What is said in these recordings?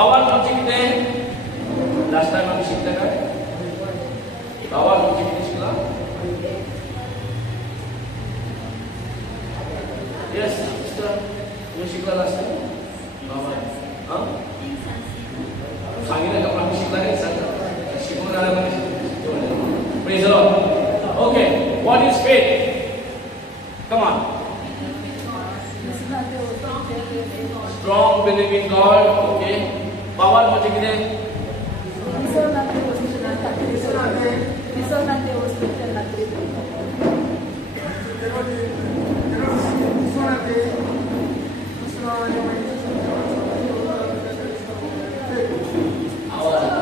भावार्थ म्हणजे कितें? लास्ट टाइम आम्ही शिकले काय? भावार्थ म्हणजे कितें शिकला? यस सिस्टर, तुम्ही शिकला लास्ट टाइम भावार्थ? हां सांगितलं का? आम्ही शिकला काय? शिकून आल्यामध्ये praise the Lord. Okay, what is faith? Come on. Strong belief in God. Okay. भावार्थ म्हणजे कितें?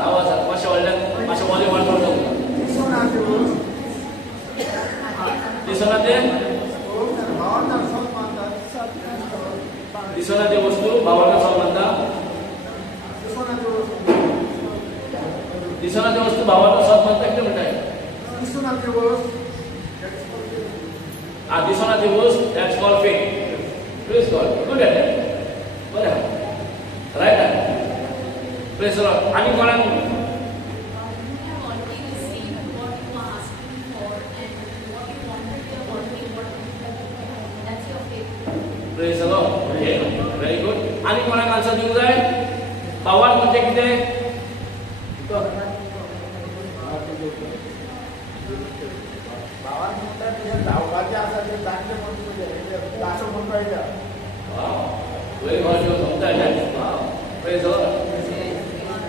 आवाज मातशें व्हडल्यान मातशें वॉल्यूम वाडोवंक दिसना तें दिसना ते वस्तू भावार्थ असं म्हणतात. दिसना ते वस्तू भावार्थ असं म्हणतात कितें म्हणटाय? दिसना ते वस्तू that's called faith. Praise God. Good at it. बरें रायट आहे. Praise the Lord. आनी कोणाक praise the Lord. Very good. आणि कोणाक आन्सर दिवंक जाय? भावार्थ म्हणजे कितें? भावार्थ म्हणटा ते धांवपाचें आसा ते धाकटे म्हणटा असं म्हणून राहिल्या. Very good. यू समजताय ना? Praise the Lord.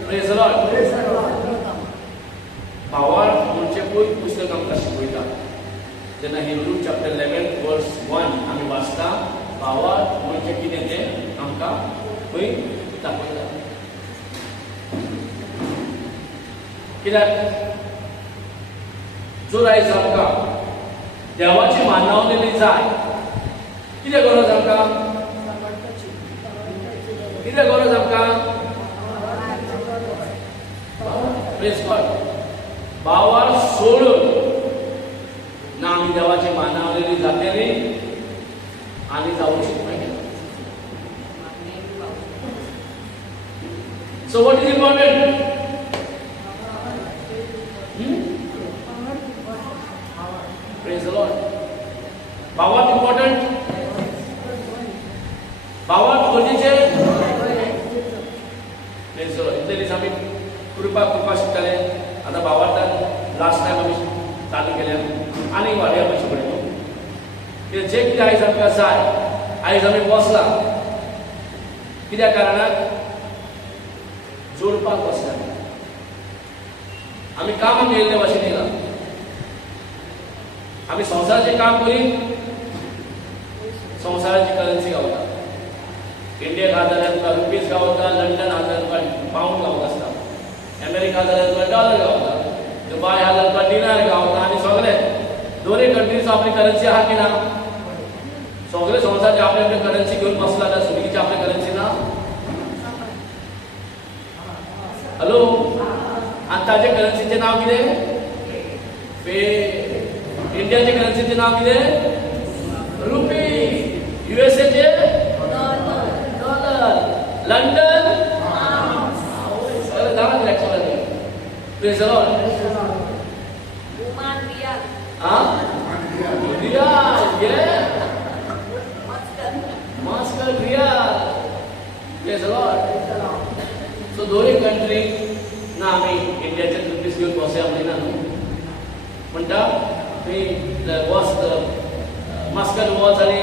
Praise the Lord. भावार्थ म्हणजे पयलीं पुस्तक आमकां शिकयता. जेन्ना हिब्रू चॅप्टर 11 वर्स 1 आमी वाचता, भावार्थ म्हणजे कितें तें आमकां पळय दाखयता. कित्याक जर आयज आमकां देवाची मानवलेली जाय, कितें गरज आमकां? कितें गरज आमकां? Praise God. भावार्थ सोडून ना आमी देवाची मानवलेली जातली आनी जावचीच पाहिजे. So what is important? Praise the Lord. भावार्थ इम्पॉर्टंट. भावार्थ गरजेचे. Praise the Lord. इतले दीस आमी कृपा शिकताले. आतां भावार्थान लास्ट टायम आमी चालू केल्या आनी वाडया कशी पडटा. जे कितें आयज आमकां जाय, आयज आमी बसला कित्या कारणाक? जोडपाक बसला. आमी कामाक येयल्ले भाशेन येयला. आमी संवसाराचें काम करीत संवसाराची करन्सी गावता. इंडियेक हा जाल्यार तुका रुपीज गावता, लंडन हा जाल्यार तुका पावंड गावता आसता, अमेरिका जाल्यार तुका डॉलर गावता, दुबय हा जाल्यार तुका डिनार गावता. आनी सगळे दोनूय कंट्रीज आपली करन्सी आहा की ना? सगळे संवसाराचे आपले आपले करन्सी घेवन बसला. जाल्यार सुडीची आपली करन्सी ना? हॅलो. आनी ताजे करन्सीचें नांव कितें? इंडियाचे करन्सीचें नांव कितें? रुपी. युएसएचे डॉलर. लंडन सगळे जाणात लॅक्चरांनी. Praise the Lord. Riyal. Muscat riyal. Praise the Lord. So दोनूय कंट्री ना आमी इंडियाचे रुपीज घेवन बसया म्हणिना न्हू. म्हणटा तुमी वच मस्कट वच आनी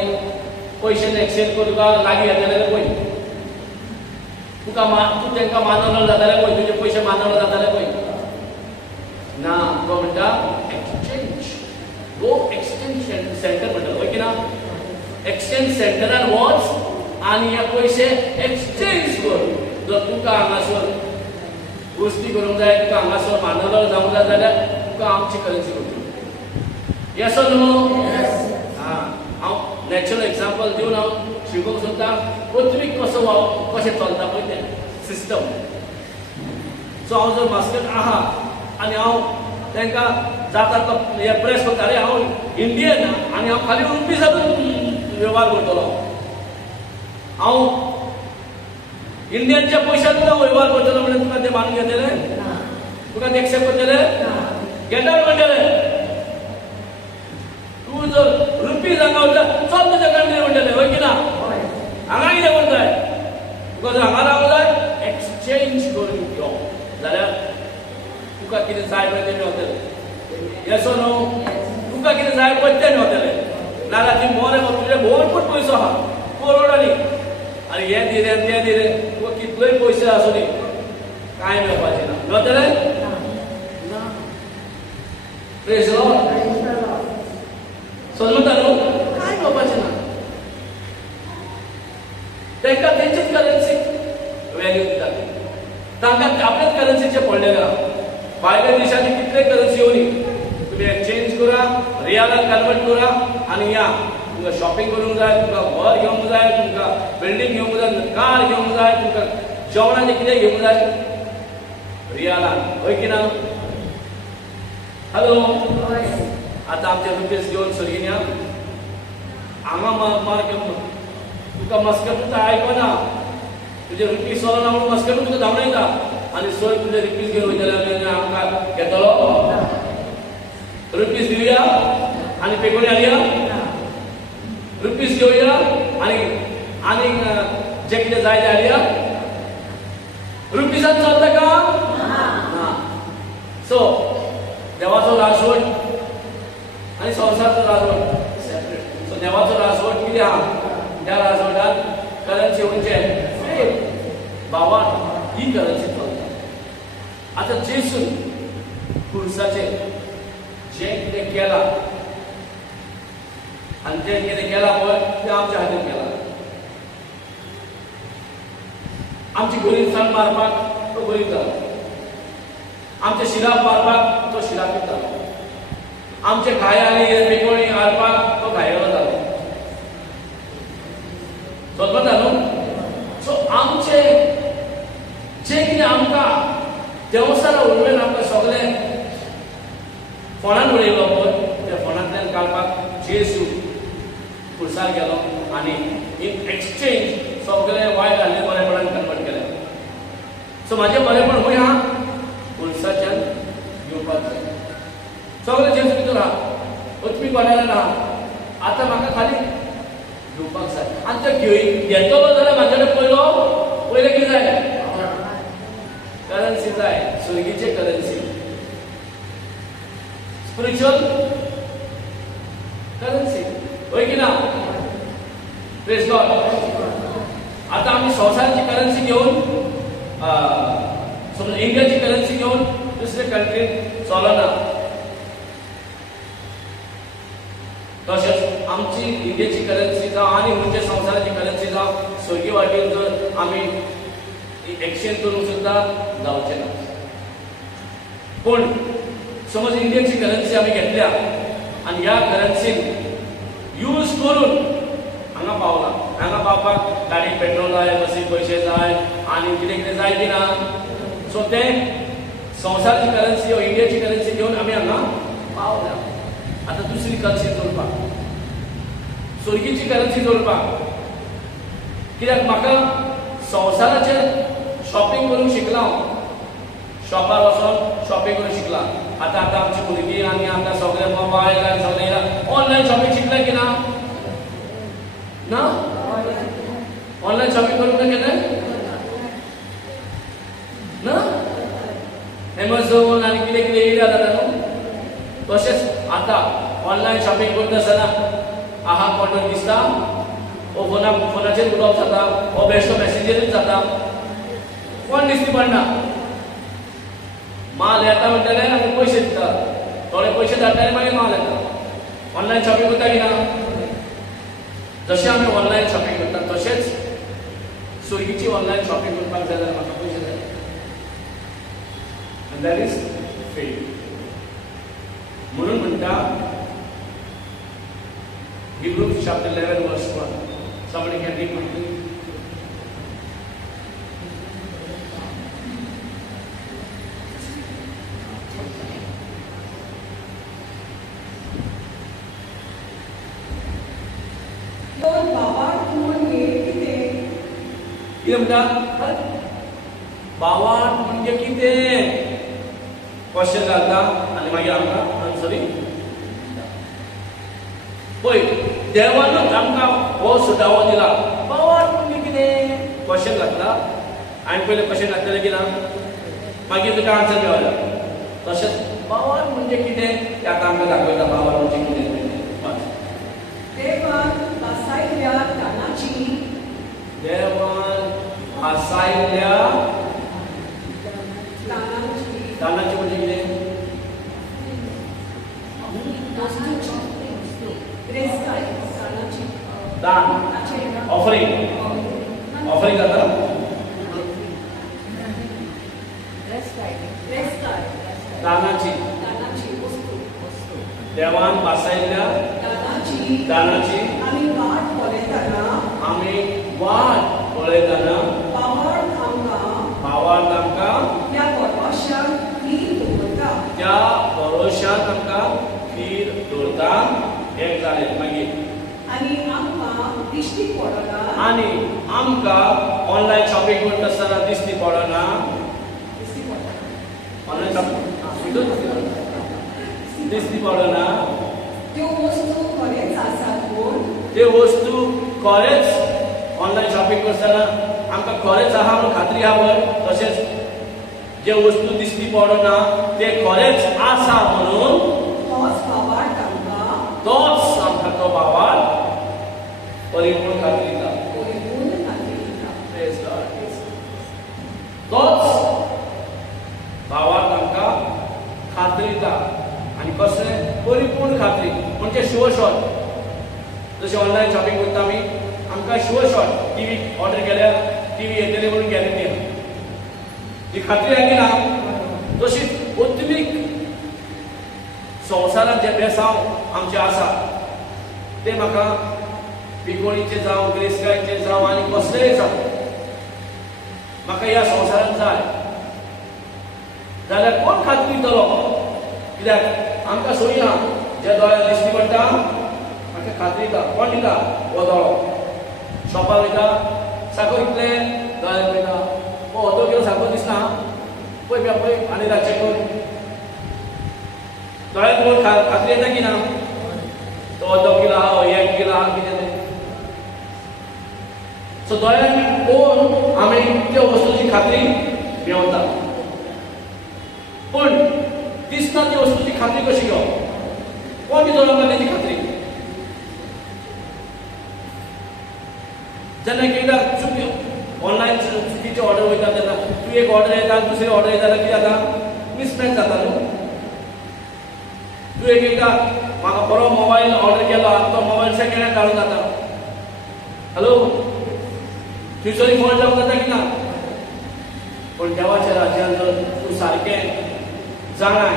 पयशे एक्सचेंज करून तुका लागीं येता जाल्यार पळय. तूं तांकां मानवलो जाताले पळय, तुजे पयशे मानवलो जाताले पळय ना. तो म्हणटा एक्सचेंज. गो एक्सचेंज सेंटर म्हणटा पळय की ना. एक्सचेंज सेंटरान वच आनी हे पयशे एक्सचेंज कर. जर तुका हांगासर गोष्टी करूंक जाय, तुका हांगासर मानवलो जावंक जाय जाल्यार तुका आमची करन्सी करची. Yes or no? हांव नॅचरल एग्जाम्पल दिवन हांव शिकोवंक सोदता. पृथ्वीक कशें चलता पळय तें सिस्टम. सो हांव जर मास्कट आहा आनी हांव तांकां जाता तो हे प्रेस करता, अरे हांव इंडियन आनी हांव खाली रुपी 20 रुपीजातून व्यवहार करतलो. हांव नॅचरल एग्जाम्पल दिवन हांव शिकोवंक सोदता. पृथ्वीक कशें चलता पळय तें सिस्टम. सो हांव जर मास्कट आहा आनी हांव तांकां जाता तो हे प्रेस करता, अरे हांव इंडियन आनी हांव खाली रुपीजातून व्यवहार करतलो. इंडियनच्या पयशांत तुका वयवार करतलो म्हणजे तुका ते मानून घेतले तुका ते एक्सेप्ट करतले गेट आउट म्हणटले तू जर रुपीज हांगा वयता चल तुज्या कंट्री म्हणटले होय की ना हांगा कितें करताय तुका जर हांगा रावूंक जाय एक्सचेंज करून यो जाल्यार तुका कितें जाय पळय तें मेळटलें येस और नो तुका कितें जाय पळय तें मेळटलें नाल्यार ती मोरे तुजे भरपूर पयसो आहा करोडांनी आनी हे दिले ते दिले तुका कितलोय पयशे आसूं दी कांय मेळपाचें ना मेळटलें ना प्रेज लॉर्ड समजता न्हू कांय मेळपाचें ना तांकां तेंचीच करन्सीक व्हॅल्यू दितात तांकां आपल्याच करन्सीचे पडलेले आहा भायल्या देशांनी कितले करन्सी येवनी तुम्ही एक्सचेंज करा रियालात कन्वर्ट करा आनी या तुमकां शॉपिंग करूंक जाय तुमकां घर घेवंक जाय तुमकां बिल्डींग घेवंक जाय कार घेवंक जाय तुमकां जेवणाचें कितें घेवंक जाय रियालान होय की ना हॅलो आतां आमचे रुपीज घेवन सरगीन या हांगा मार्क तुका मस्कट आयकना तुजे रुपीज सोरो ना म्हणून मस्कट तुका धांवडायता आनी सर तुजे रुपीज घेवन वयतले आमकां घेतलो रुपीज दिवया आनी पेकोणी हाडया रुपीज घेवया आनी जे कितें जाय तें हाडया रुपीजान चलता का ना सो देवाचो राजवट आनी संवसाराचो राजवट सेपरेट सो देवाचो राजवट कितें आहा त्या राजवटांत करन्सी म्हणजे बाबान ही करन्सी चलता आतां जेसून खुर्साचेर जें कितें केलां आनी जें कितें केलां पळय तें आमच्या खातीर केलां आमची गरीबसाण मारपाक तो गरीब जालो आमचे शिराप मारपाक तो शिरापीत जालो आमचे घाय आनी पेकोणी हाडपाक तो घायेलो जालो समजता न्हू सो आमचे जें कितें आमकां देवसारा उडोवन आमकां सगळें फोंडान उडयलो पळय त्या फोंडांतल्यान काडपाक जेसू खुर्सार गेलो आनी इन एक्सचेंज सगळें वायट आसलें बरेपणान कन्वर्ट केलें सो म्हाजें बरेपण खंय आहा खुर्साच्यान घेवपाक जाय सगळें जेसू भितर आहा अतमी कोणाल्यान आहा आतां म्हाका खाली घेवपाक जाय आनी तो घेतलो जाल्यार म्हाजे कडेन पयलें कितें जाय करन्सी जाय सुरगीचे करन्सी स्पिरिच्युअल करन्सी होय की ना प्रेज गॉड आता आम्ही संवसाराची करन्सी घेऊन समजा इंडियाची करन्सी घेऊन दुसरे कंट्रीत चलना तशेंच आमची इंडियाची करन्सी जावं आनी म्हणजे संवसाराची करन्सी जावं स्वर्गीय वाटेन जर आमी एक्सचेंज करूंक सुद्दां जावचें ना पूण समज इंडियनची करन्सी आमी घेतल्या आनी ह्या करन्सीन यूज करून हांगा पावला हांगा पावपाक गाडयेक पेट्रोल जाय बसीक पयशे जाय आनी कितें कितें जाय की ना सो ते संवसाराची करन्सी वा इंडियाची करन्सी घेवन आमी हांगा पावल्या आतां दुसरी करन्सी जोडपाक सुरगीची करन्सी जोडपाक कित्याक म्हाका संवसाराचेर शॉपिंग करूंक शिकला शॉपार वचोन शॉपिंग करूंक शिकला आतां आमची भुरगीं आनी आतां सगळे मोबायल आनी सगळे ऑनलायन शॉपिंग शिकले की ना ऑनलायन शॉपिंग करूंक केलें ना एमेझॉन आनी कितें कितें येयल्या जाता न्हू तशेंच आतां ऑनलायन शॉपिंग करता आसतना आहा कोण दिसता हो फोनाचेर उलोवप जाता हो बेश्टो मॅसेजीरूच जाता कोण दिसती पडना माल येता म्हणटले आनी पयशे दिता थोडे पयशे धाडटले मागीर माल येता ऑनलायन शॉपिंग करता की ना जशें आमी ऑनलायन शॉपिंग करता तशेंच स्विगीची ऑनलायन शॉपिंग करपाक जाय जाल्यार म्हाका पयशे जाय आनी दॅट इज फेथ म्हणून म्हणटा Hebrews chapter 11 verse 1. Somebody can read with me. तो बाबा तुम्ही किती ये म्हणटा भावार्थ म्हणजे कितें क्वेश्चन घालता आनी मागीर आमकां आन्सरी पळय देवानूच आमकां हो सुटावो दिला भावार्थ म्हणजे कितें क्वेश्चन घातला हांवें पयलें क्वेश्चन घातलेलें की ना मागीर तुका आन्सर मेळ्ळो तशेंच भावार्थ म्हणजे कितें तें आतां आमकां दाखयता भावार्थ म्हणजे कितें देवान बसायल्या दानाची देवान आसायल्या दानाची म्हणजे कितें दान ऑफरिंग जाता दानाची देवान बासायल्या दानाची आमी वाट पळयतना भावार्थ आमकां त्या भरोशान आमकां थीर दवरता एक जालें मागीर आनी आमकां ऑनलायन शॉपिंग करता आसतना दिश्टी पडना ऑनलायन शॉपिंग दिश्टी पडना ते वस्तू खरेंच ऑनलायन शॉपिंग करतना आमकां खरेंच आहा म्हणून खात्री आहा पळय तशेंच जे वस्तू दिश्टी पडना ते खरेंच आसा म्हणून तोच आमकां तो भावार्थ परिपूर्ण खात्री दिता तोच भावार्थ आमकां खात्री दिता आनी कसलें परिपूर्ण खात्री म्हणजे शुअर शॉट जशें ऑनलायन शॉपिंग करता आमी आमकां शुअर शॉट टीव्ही ऑर्डर केल्यार टीव्ही येतली म्हणून गॅरंटी ना ती खात्री आनी ना तशीच अत्मीक संवसारांत जे बेसांव आमचे आसा ते म्हाका पिकोळीचे जावं ग्रेस्कायचे जावं आनी कसलेय जावं म्हाका ह्या संवसारांत जाय जाल्यार कोण खात्री दितलो कित्याक आमकां सोयी ना जे दोळ्याक दिश्टी पडटा म्हाका खात्री दिता कोण दिता हो दोळो शॉपार वयता साखर इतले दोळ्याक पळयता हो तो गेलो साखर दिसना पळय पळय आनी रातचें कर दोळ्याक कोण खात्री येता की ना तो अर्दो किलो आहा एक किलो आहा कितें तें सो दोळ्याक पळोवन आमी त्या वस्तूची खात्री मेळटा पूण दिसता त्या वस्तूची खात्री कशी घेवप कोण दितलो आमकां तेची खात्री जेन्ना एकदां चुकी ऑनलायन चुकीची ऑर्डर वयता तेन्ना तूं एक ऑर्डर येता दुसरी ऑर्डर येता जाल्यार कितें जाता मिसमॅच जाता न्हू तूं एकदां म्हाका बरो मोबायल ऑर्डर केलो तो मोबायल सेकंड हँड धाडून जाता हॅलो फ्युचरी फॉल्ट जावंक जाता की ना पण देवाच्या राज्यांत जर तूं सारकें जाणाय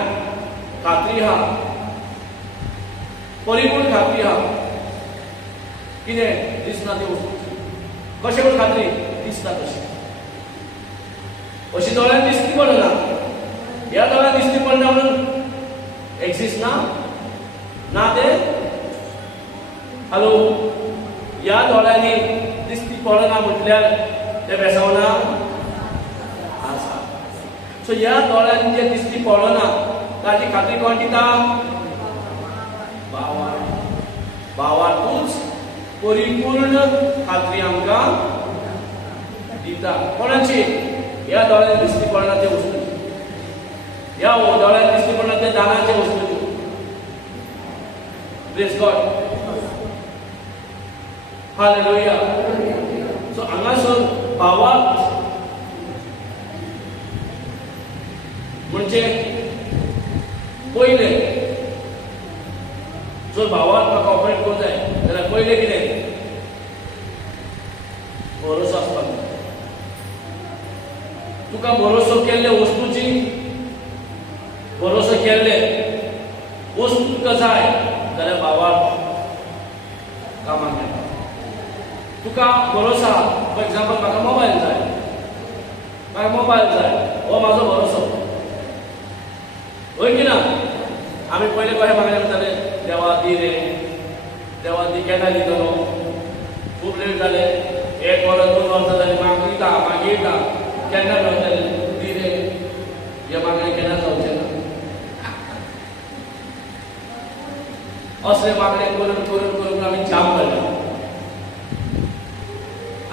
खात्री आहा परिपूर्ण खात्री आहा कितें दिसना ती वस्तू कशें म्हूण खात्री दिसता तशी अशी दोळ्यान दिश्टी पडना ह्या दोळ्यान दिश्टी पडना म्हणून एक्सिस्ट ना ते हॅलो ह्या दोळ्यांनी दिश्टी पडना म्हटल्यार ते बेसावना आसा सो ह्या दोळ्यांनी जे दिश्टी पडना ताची खात्री कोण दिता भावार्थूच परिपूर्ण खात्री आमकां दिता कोणाची ह्या दोळ्यान दिश्टी पडना ते वस्तूची ह्या दोळ्यान दिश्टी पडना ते दानाचे वस्तूची प्रेज गॉड हालेलुया सो हांगासर भावार्थ म्हणजे पयले जर भावार्थ म्हाका ऑपरेट करूंक जाय जाल्यार पयले कितें भरोसो आसपाक जाय तुका भरोसो केल्ले वस्तूची भरोसो केल्ले वस्तू तुका जाय जाल्यार भावार्थ कामाक येता तुका भरोसो आहा फॉर एग्जांपल म्हाका मोबायल जाय हो म्हाजो भरोसो होय की ना आमी पयले कशें मागले म्हणटाले देवा दी रे देवा दी केन्ना दितलो खूब लेट जाले 1 वर 2 वर्सां जालीं मागीर दिता केन्ना मेळटलें असले मागणे करून करून करून आम्ही जाम करले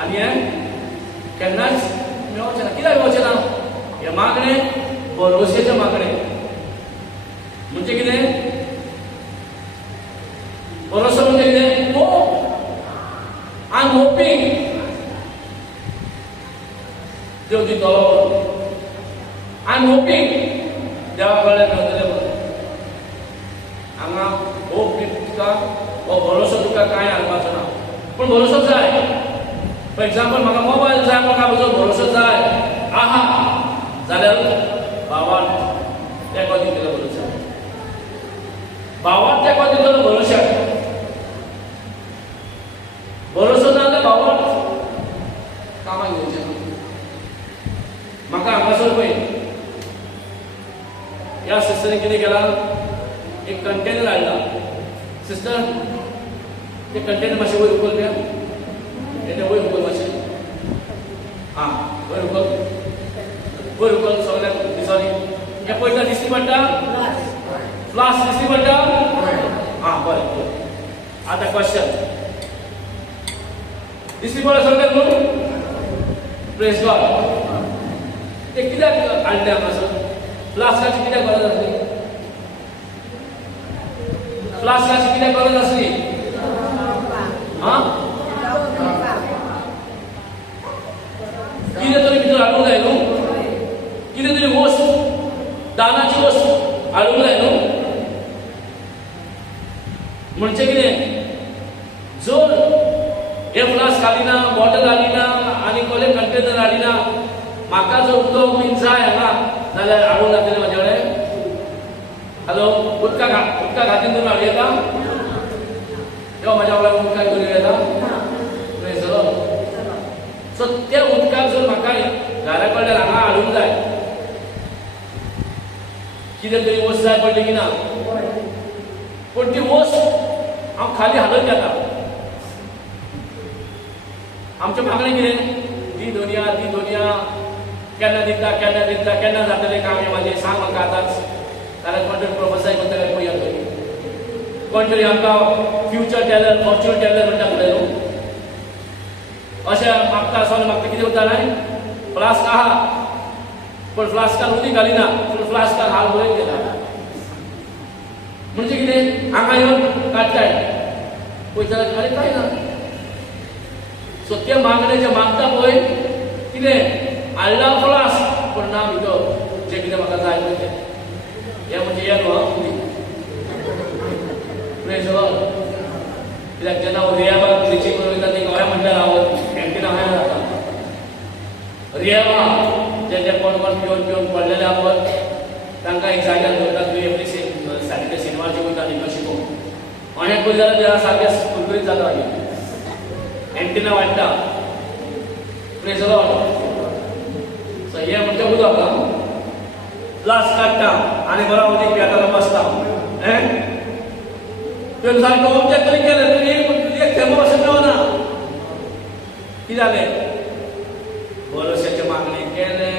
आणि हे केन्नाच मेळचे ना. कित्याक मेळचे ना? हे मागणे भरोशेचे मागणे. म्हणजे कितें? भरोसो म्हणजे कितें? होप. आय एम होपिंग देव दितलो. आय एम होपिंग देवा कडल्यान मेळटलें म्हणून. हांगा होप तुका हो भरोसो तुका कांय हाडपाचो ना. पूण भरोसो जाय. फॉर एग्जाम्पल म्हाका मोबायल जाय, म्हाका म्हजो भरोसो जाय आहा जाल्यार भावान तेको दितलो भरोसो. भावान तेको दितलो भरोशाक. भरोसो ना जाल्यार भावान कामाक येवचें ना. म्हाका हांगासर पळय ह्या सिस्टरीन कितें केलां? एक कंटेनर हाडला. सिस्टर ते कंटेनर मातशें वयर उखल पळया. ते वयर उखल मातशें. हां वयर उखल. वयर उखल सगळ्याक दिसोनी. हें पळयता दिसती पडटा? फ्लास्क दिसती पडटा? हां बरें बरें. आतां क्वेश्चन दिसती पडटा सगळ्याक न्हू? Praise God. ते कित्याक हाडलें हांगासर? फ्लास्काची कित्याक गरज आसली? फ्लास्काची कित्याक गरज आसली? हां कितें तरी भितर हाडूंक जाय न्हू? कितें तरी वस्त दानाची वस्त हाडूंक जाय न्हू? म्हणजे कितें? जर हे फ्लास्क हाडिना, बॉटल हाडिना आनी कोले कंटेनर हाडिना, म्हाका जर उदक बीन जाय हांगा जाल्यार हाडूंक जातलें म्हाजे कडेन? हॅलो उदका खातीर तुमी हाडूं येता? देव म्हाज्या वांगडा उदकाक घेवन येता? Praise the Lord. सो त्या उदकाक जर म्हाका घरा कडल्यान हांगा हाडूंक जाय, कितें तरी वस्त जाय पडली की ना? पूण ती वस्त हांव खाली हाडत घेता. आमचें मागणें कितें? दी दुनिया केन्ना दिता केन्ना दिता केन्ना जातलें काम हें म्हाजें सांग म्हाका आतांच. जाल्यार कोण तरी प्रोफेसाय करता काय पळया पळय. कोण तरी आमकां फ्युचर टेलर फॉर्च्यून टेलर म्हणटा पळय न्हू. अशें मागता आसतना म्हाका कितें उरतालें? फ्लास्क आहा पूण फ्लास्कान उदीक घालिना, पूण फ्लास्कान हाल वयर गेला. म्हणजे कितें? हांगा येवन काडटाय पळयता अरे कांय ना. सो ते मागणे जे मागता पळय कितें? हाडला फ्लास्क पूण ना भितर जें कितें म्हाका जाय पळय तें. हें म्हणजे हें न्हू उदीक. Praise the Lord. कित्याक जेन्ना हांव रियाबाक प्रिचींग करून वयता ती गोंया म्हणल्यार हांव एंटीना हांवें जाता. रियाबा जे कोण पिवन पडलेले आहा पळय तांकां एक जाग्यार दवरता. तुवें एवरी सॅटर्डे शेनवारची वयता न्ही शिकोवंक. आनी पळय जाल्यार तें सारकें कुरकुरीत जाता मागीर. एंटीना वाडटा. Praise the Lord. सो हें म्हणजे उदक फ्लास्क काडटा आनी बरो उदीक पियेतालो बसता. तुवें सारको ऑब्जेक्ट तरी केलें तरी एक थेंबो अशें मेळना. कितें जालें? भरोशाचे मागणी केले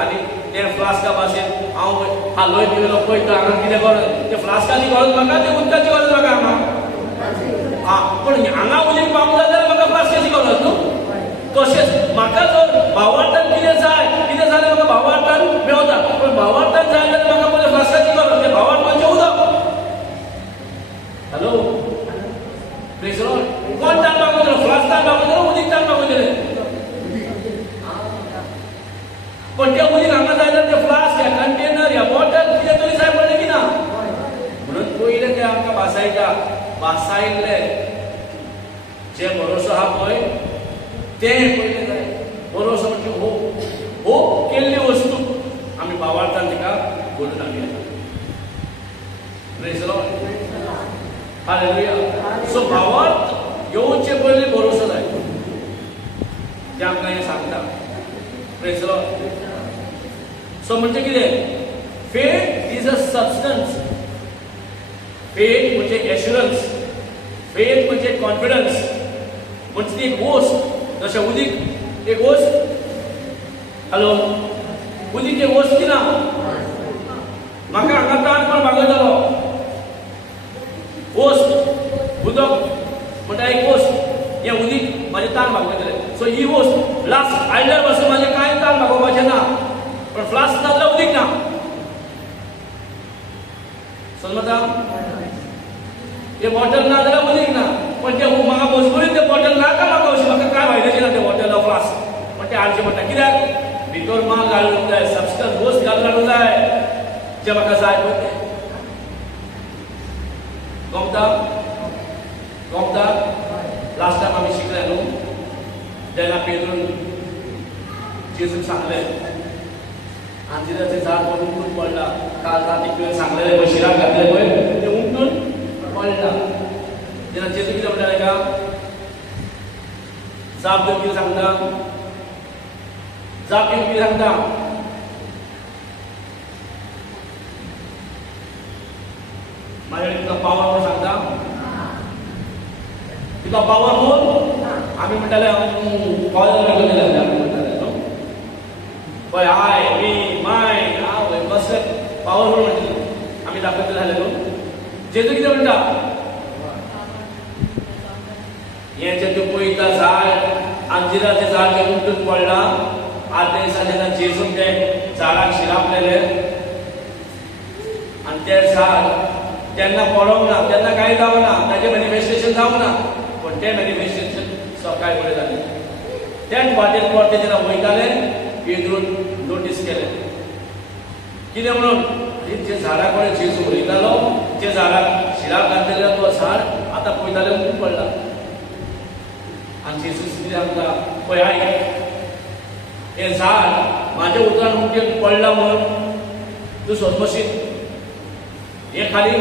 आनी ते फ्लास्का भाशेन हांव हालोय दिलो पळयता हांगा कितें गरज? ते फ्लास्काची गरज म्हाका, ते उदकाची गरज म्हाका हांगा. हां पूण हांगा उदीक पावूंक जाय जाल्यार म्हाका फ्लास्काची गरज न्हू. तशेंच म्हाका जर भावार्थान कितें जाय कितें जाल्यार म्हाका भावार्थान मेळटा. पूण भावार्थान जाय जाल्यार म्हाका पयलीं फ्लास्काची गरज. तें भावार्थ म्हणजे उदक. Hello praise the Lord. कोण ताणपाक वयतलो? फ्लास्कान पावयतलो उदीक ताणपाक वयतले? पण ते उदीक हांगा जाय जाल्यार ते फ्लास्क ह्या कंटेनर ह्या बॉटल कितें तरी जाय पडलें की ना? म्हणून पयलें ते आमकां भासायल्ले जे भरोसो आहा पळय तें पयलें जाय. भरोसो म्हणजे होप केल्ली वस्तू आमी भावार्थान तिका घडोवन हाडया. Praise the Lord. Hallelujah. So भावार्थ येवचे पयलीं भरोसो जाय. ते आमकां हें सांगता. Praise the Lord. सो म्हणजे कितें? Faith is a substance. Faith म्हणजे एश्युरन्स. फेथ म्हणजे कॉन्फिडन्स. म्हणजे ती एक वस्त. जशें उदीक एक वस्त. हॅलो उदीक एक वस्त ना. म्हाका हांगा ताण कोण भागयतलो? ओस उदक म्हणटा एक ओस हे उदीक माझे ताण भागवतले. सो ही ओस फ्लास्क आयल्यार पासून माझे कांय ताण भागोवपाचें ना. पण फ्लास्क ना जाल्यार उदीक ना. समजता? ते बॉटल ना जाल्यार उदीक ना. पण ते म्हाका मजबुरीन ते बॉटल नाका म्हाका अशें म्हाका काय फायद्याचें ना ते बॉटल ऑफ फ्लास्क. पण ते हाडचें पडटा. कित्याक भितर माल घालूंक जाय, सबस्टन्स वस्त घालूंक जाय जे म्हाका जाय पळय तें. गमता? गमता? लास्ट टायम आमी शिकले न्हू, जेन्ना पेद्रून जेजूक सांगलें आंजिराचें झाड पण उमटून पडला. काल राती तुवें सांगलेलें पळय शिराक घातलें पळय तें उमटून पडला. जेन्ना जेजू कितें म्हणटा ताका जाप घेवन कितें सांगता? जाप घेवन कितें सांगता? माझ्या तुका पावर म्हणून सांगता? तुका पावर म्हणून आमी म्हणटाले पावर म्हणटाले न्हू. पळय आय मी माय हांव कसले पावरफूल म्हणटाले आमी दाखयतले जालें न्हू. जेजू कितें म्हणटा? हें जें तूं पळयता झाड आंजिराचें झाड जें उमटून पडलां आदल्या दिसा जेन्ना जेजून तें झाडाक शिरापलेलें आनी तें झाड तेन्ना पडोंक ना, तेन्ना कांय जावना, ताचें मॅनिफेस्टेशन जावना. पण तें मॅनिफेस्टेशन सकाळी फुडें जालें. तेच वाटेर परते जेन्ना वयताले पेद्रून नोटीस केलें. कितें म्हणून? जे झाडा कडेन जेजू वयतालो, जे झाडाक शिराक घातलेलो तो झाड आतां पळयताले उमटून पडला. आनी जेजू कितें सांगता? पळय आयक, हें झाड म्हाज्या उतरान उमटून पडला म्हणून तूं सदमशीत हे खाली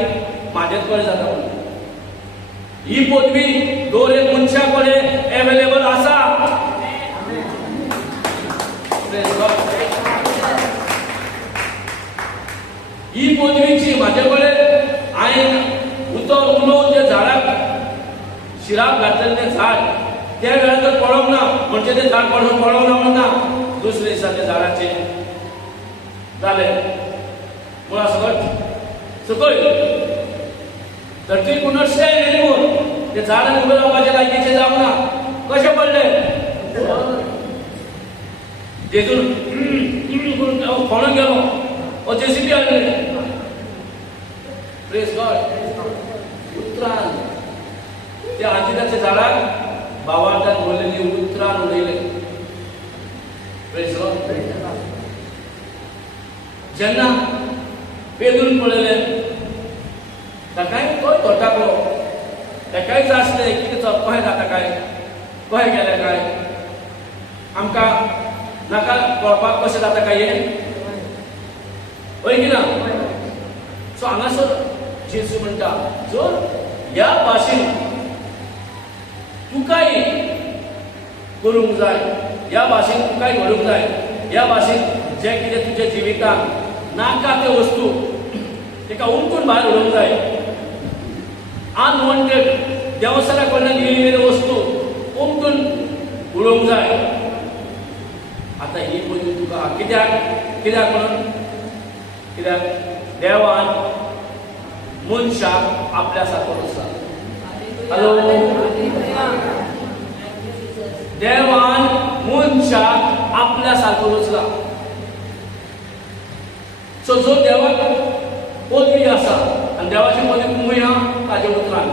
म्हाजेच कडेन जाता म्हणून. ही पदवी दर एक मनशा कडेन एवेलेबल आसा. ही पदवीची म्हाजे कडेन हांवें उतर उलोवन जे झाडाक शिराक घातलेलें तें झाड त्या वेळार जर पडोंक ना म्हणजे तें झाड पडोंक ना म्हणना. दुसऱ्या दिसा त्या झाडाचें जालें मुळा सकयल धरती पुनर्स्टेंड एनिमोर. ते झाडान उबें रावपाचें लायकीचें जावना. कशें पडलें? जेजून करून फोडून गेलो. जेसीबी हाडलें. Praise God. उतरान त्या आंजिराच्या झाडाक भावार्थान बोललेली उतरान उडयले. Praise God. जेन्ना पेद्रून पळयलें ताकाय तो तोटाकलो. ताकाय जाय आसलें कितें कशें जाता काय, कशें गेलें काय, आमकां नाका कळपाक कशें जाता काय हें. हय की ना? सो हांगासर जेजू म्हणटा जर ह्या भाशेन तुकाय करूंक जाय, ह्या भाशेन तुकाय घडूंक जाय, ह्या भाशेन जें कितें तुज्या जिवितांत नाका त्यो वस्तू तेका उमटून भायर उडोवंक जाय. अनवॉन्टेड देवसरा कडल्यान येयलेल्यो वस्तू उमटून उडोवंक जाय. आतां ही पदवी तुका कित्याक म्हणून? कित्याक देवान मनशाक आपल्या सारको रचला. हॅलो. देवान मनशाक आपल्या सारको रचला. सो जो देवाक पदवी आसा आनी देवाची पदवी मुया ताजे उतरान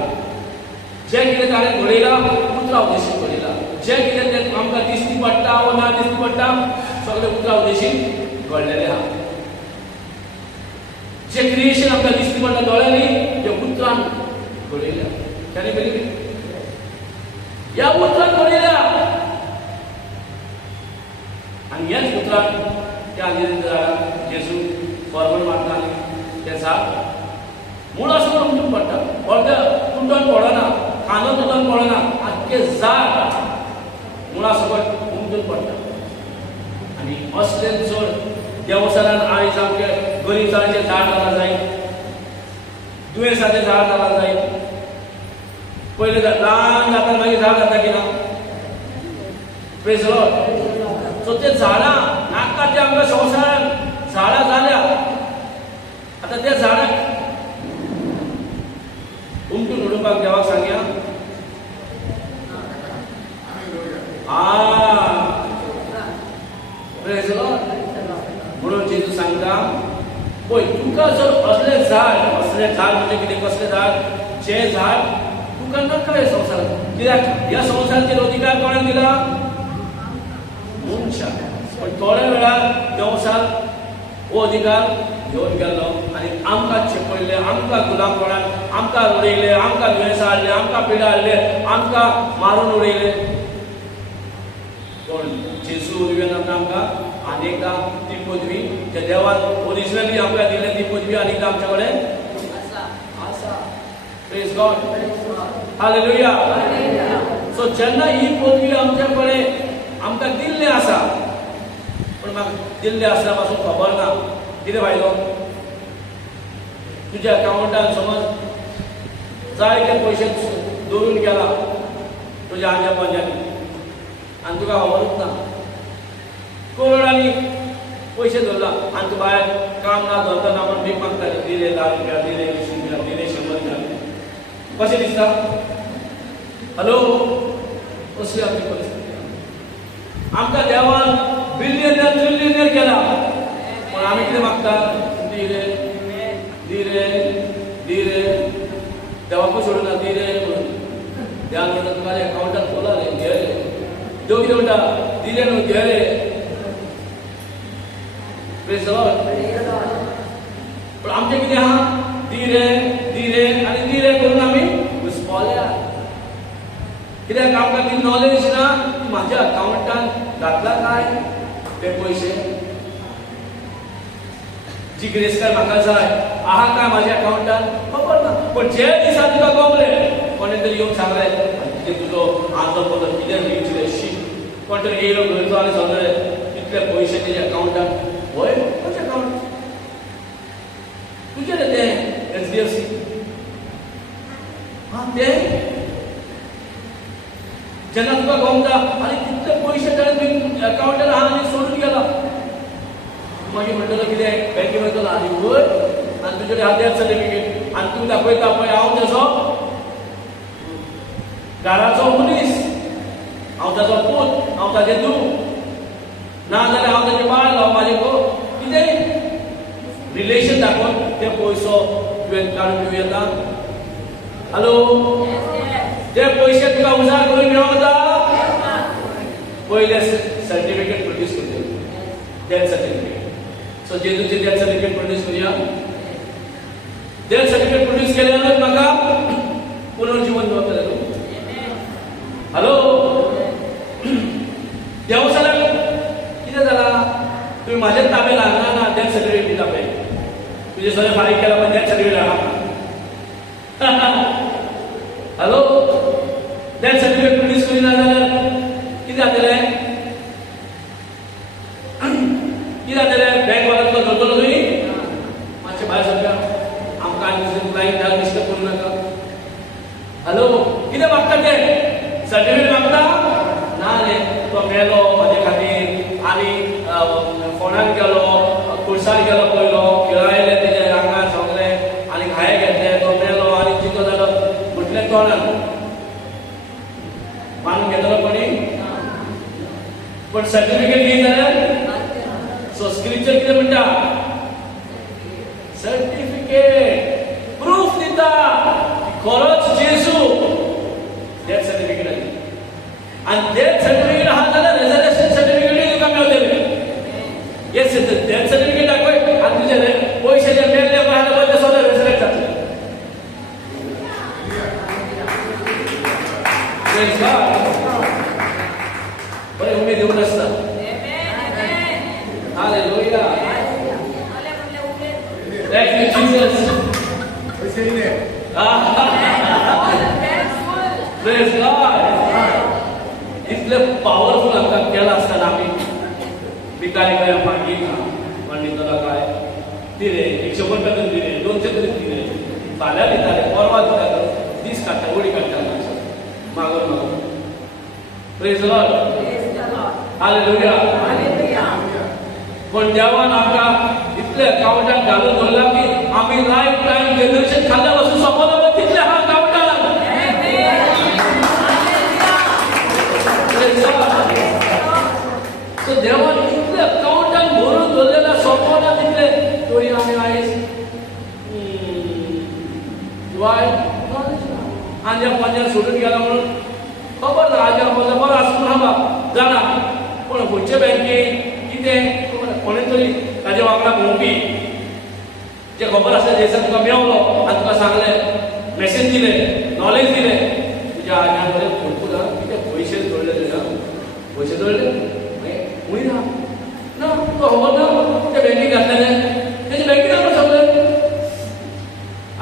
जें कितें ताणें घडयलां उतरा उद्देशीन घडयलां. जें कितें तें आमकां दिश्टी पडटा वा ना दिश्टी पडटा सगळें उतरा उद्देशीन घडलेलें आहा. जें क्रिएशन आमकां दिश्टी पडटा दोळ्यांनी तें उतरान घडयल्या. Can you believe it? ह्या उतरान घडयल्या. आनी ह्याच उतरान त्या आंजिराच्या झाडाक जेजू फॉर्मल मारता आनी तें झाड मुळा सकयल उमटून पडटा. पडदा तुटून पडना, खांदो तुटून पडना, आख्खें झाड मुळा सकयल उमटून पडटा. आनी असलें जर देवसरान आयज आमचे गरीब जाणांचें झाड जालां जायत, दुयेंसाचें झाड जालां जायत, पयलें ल्हान जाता मागीर झाड जाता की ना? Praise Lord. सो तें झाडां नाका तें आमकां संवसारान झाडां जाल्या. आतां त्या झाडाक उमटून उडोवपाक देवाक सांगया. Praise the Lord. म्हणून जेजू सांगता पळय तुका जर असले झाड म्हणजे कितें कसले झाड जे झाड तुका नाका हे संवसारांत. कित्याक ह्या संवसाराचेर अधिकार कोणें दिला? मनशाक. पण थोड्या वेळार देवसार हो अधिकार घेवन गेल्लो आनी आमकां चेपयले, आमकां गुलामपणान आमकां उडयले, आमकां दुयेंसां हाडले, आमकां पिडा हाडले, आमकां मारून उडयले. पण जेजू विवेकानंद आमकां अनेकदां ती पदवी त्या देवान ओरिजिनली आमकां दिल्ली ती पदवी अनेकदां आमच्या कडेन आसा. Praise God. हालेलुया. सो जेन्ना ही पदवी आमच्या कडेन आमकां दिल्ली आसा, पण म्हाका दिल्ली आसल्या पासून खबर ना कितें फायदो. तुज्या अकाउंटान समज जायते पयशे दवरून गेला तुज्या आंज्या पंजांनी आनी तुका खबरूच ना. करोडांनी पयशे दवरला आनी तूं भायर काम ना धंदो ना म्हण भीक मागताले. दिले 10 रुपया, दिले 20 रुपया, दिले 100 रुपया. कशें दिसता? हॅलो. अशी आमची परिस्थिती. आमकां देवान बिलियनियर ट्रिलियनियर केला, पण आमी कितें मागता? दिरे दिरे दिरे. देवाकूय सोडूना दिरे म्हणून. देवान म्हणटा तुका अकाउंटान खोला रे, घे रे. देव कितें म्हणटा? दिरे न्हू, घे रे. Praise the Lord. पण आमचें कितें आहा? दिरे दिरे आनी दिरे करून आमी घुस्पावल्या. कित्याक आमकां ती नॉलेज ना की म्हाज्या अकाउंटान घातला काय ते पयशे. जी ग्रेसकार म्हाका जाय आहा काय म्हाज्या अकाउंटान खबर ना. पण जे दिसा तुका गमले कोणें तरी येवन सांगलें कितें तुजो आजो पदर कितें विचले शी कोण तरी येयलो घरचो आनी सांगलें इतले पयशे तेजे अकाउंटान. होय खंयचें अकाउंट? तुजें रे तें HDFC. तें जेन्ना तुका गमता आनी कितले पयशे ताणें अकाउंटान आहा आनी सोडून गेला. मागीर म्हणटलो कितें बँकेन वयतलो आनी वय आनी तुजे कडेन डेथ सर्टिफिकेट आनी तूं दाखयता पळय हांव तेजो घराचो मनीस, हांव ताजो पूत, हांव ताजें धूव. नाजाल्यार हांव ताजें बाळ, हांव म्हाजें कितेंय रिलेशन दाखोवन ते पयसो तुवें काडून घेवं येता. हॅलो. ते पयशे तुका उजार करून मेळोंक जाता. पयले सर्टिफिकेट प्रोड्यूस करता, डेथ सर्टिफिकेट. सो जेजूचे डेथ सर्टिफिकेट प्रोड्यूस करूया. डेथ सर्टिफिकेट प्रोड्यूस केल्यानूच म्हाका पुनर्जीवन मेळटलें. हॅलो. देवसाल्याक कितें जालां? तुवें म्हाजेच ताब्यात हाडना ना डेथ सर्टिफिकेट दिता पळय. तुजें सगळें फारीक केलां पण डेथ सर्टिफिकेट आहा. हॅलो. डेथ सर्टिफिकेट प्रोड्यूस करिना जाल्यार कितें जातलें? कितें जातलें? बँक वालो तुका धरतलो न्ही. मातशें भायर सरका, आमकां आनी दुसरें क्लायंट जावन डिस्टर्ब करूं नाका. हॅलो. कितें मागता ते? सर्टिफिकेट मागता? ना रे, तो मेलो म्हाजे खातीर आनी फोंडान गेलो, कुळसार गेलो पयलो, खेळायले तेजे आंगार सगळें आनी घाये घेतले, तो मेलो आनी चितो जालो म्हटलें तोंडान. मानून घेतलो कोणी? पण सर्टिफिकेट दी जाल्यार. सो स्क्रिप्चर कितें म्हणटा? सर्टिफिकेट प्रूफ दिता खरोच जेजू डेथ सर्टिफिकेट आनी डेथ सर्टिफिकेट आहा जाल्यार रेजरेशन सर्टिफिकेटूय तुका मेळटलें. येस डेथ सर्टिफिकेट दाखय आनी तुजे पयशे जे मेळ्ळे पळय ते सगळे रेजरेक्ट जातले. Praise God. बरें उमेद येवन आसता. Hallelujah. Thank you Jesus. Praise God. इतले पावरफुल आमकां केला आसतना आमी भिकारी काय मागीर ना पंडिताला काय दिले 100 रुपया तरी दिले 200 तरी दिले फाल्यां दिताले परवा दिताले दीस काडटा वडी काडटा मागून मागून. Praise the Lord. हालेलुया. पण देवान आमकां इतले अकाउंटान घालून दवरला की आमी लायफ टायम जनरेशन खाल्ल्या पासून सोंपना तितले हा अकाउंट सो देवान इतले अकाउंटान भरून दवरलेला सोपवना तितले तोरी आमी आयज वाय आंजा पंजा सोडून गेला म्हणून खबर ना आजा पंजा बरो आसून हांगा जाणा पण खंयचे बँकेक कितें कोणें तरी ताजे वांगडा भोंवपी जे खबर आसलें थंयसर तुका मेवलो आनी तुका सांगलें मॅसेज दिलें नॉलेज दिलें तुज्या आज्या कडेन भरपूर कितें पयशे जोडले तुज्या पयशे जोडले खंय ना तुका खबर ना ते बँकेक घातलेले तेजे बँकेक आमकां सगळें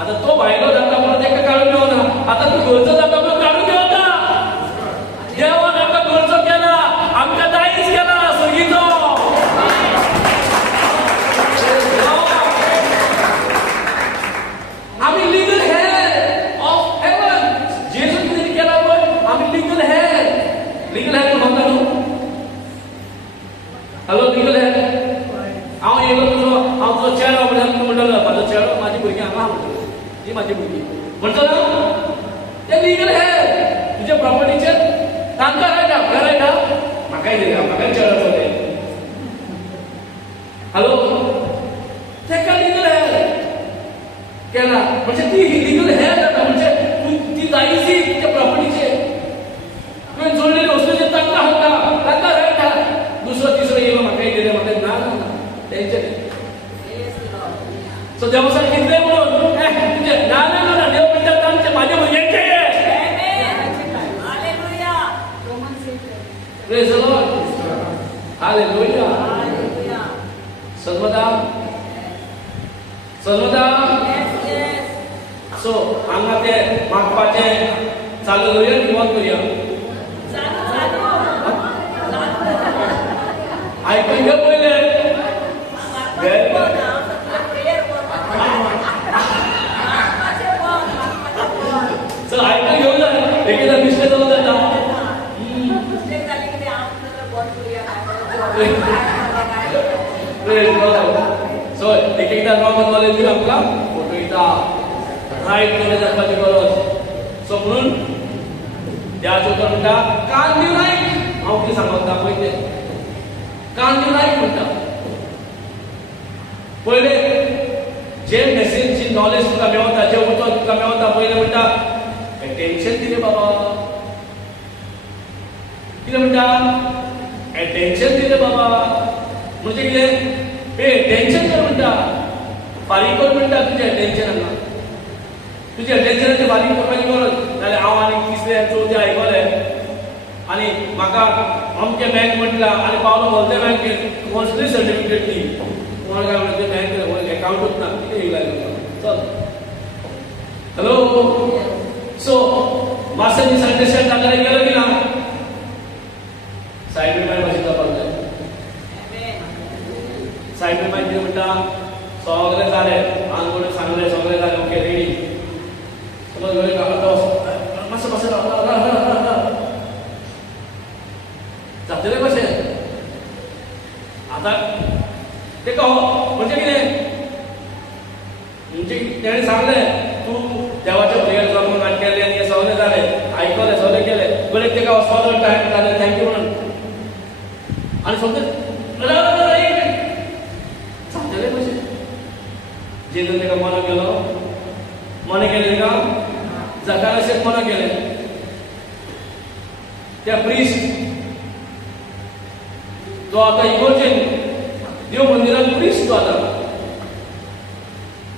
आतां तो भायलो जाता म्हणून ताका काडून मेवना आतां तूं घरचो जाता म्हणून काडून मेवता देवान आमकां घरचो केला आमकां दायज केला सर्गीचो आमी लीगल हेड ऑफ हेवन जेजू कितें केला पळय आमी लीगल हेड म्हणटा न्हू हॅलो लीगल हेड हांव येयलो हांव तुजो चेडो म्हणटलो म्हाजो चेडो म्हाजी भुरगीं हांगा म्हणटलो ही म्हाजी भुरगीं म्हणटलो ना ते लीगल हेड तुज्या प्रॉपर्टीचेर तांकां रायट आहा रायट आहा म्हाकाय दिल्या म्हाकाय चेडो चोले हॅलो तेका लीगल हेड केला म्हणजे ती लीगल हेड जाता म्हणजे ती जायची त्या प्रॉपर्टीचेर तुवें जोडलेली वस्तूचेर तांकां हक्क तांकां रायट आहा दुसरो तिसरो येयलो म्हाकाय दिल्या म्हाका ना तेंचे सो देवासान कितलें म्हणून तुजे ना देव म्हणटा तांचे म्हाजे भुरग्यांचे प्रेज द लॉर्ड हालेलुया सर्वदा सो हांगा ते मागपाचे चालू करूया की बंद करूया आयकून घे पयले चल आयकून घेऊन जाय एकदा मिस्टेक जाऊन जाता सो एकदा रॉंग नॉलेज बी आमकां फटयता रायट नॉलेज आसपाची गरज सो म्हणून देवाचो उतर म्हणटा कान दिवन आयक हांव कितें सांगता पळय तें कान दिवन आयक म्हणटा पयले जे मेसेज जी नॉलेज तुका मेवता जे उतर तुका मेवता पयले म्हणटा एटेन्शन दी रे बाबा कितें म्हणटा एटेन्शन दी रे बाबा म्हणजे कितें पे टेन्शन कर म्हणटा फारीक कर म्हणटा तुजें एटेन्शन हांगा तुजें एटेन्शनाचें फारीक करपाची गरज जाल्यार हांव आनी तिसरें चवथें आयकलें आनी म्हाका अमकें बँक म्हटला आनी पावलो व्हलते बँकेन कॉन्सुलरी सर्टिफिकेट दी कोण काय म्हणटा बँक एकाउंटूच ना कितें येयला चल हॅलो सो मास्टर अंडरस्टँड जाल्यार गेलो की ना सायबीर मागीर भाशेन जावपाक जाय सायबीर मागीर कितें म्हणटा सगळें जालें आंगोड सांगलें सगळें जालें ओके रेडी समज घरी कामाचो मातसो मातसो जातलें कशें आतां तेका म्हणजे कितें म्हणजे तेणें सांगलें तूं देवाच्या भुरग्याक लागून नाट केलें आनी हें सगळें जालें आयकलें सगळें केलें बरें तेका वचपाचो टायम जालें थँक्यू म्हणून आनी सगळें सांगतलें कशें जेजून तेका मना केलो मना केलें तेका जकाराशेक मना केलें त्या प्रिस्ट तो आतां इगोर्जेन देव मंदिरांत प्रिस्ट तो आतां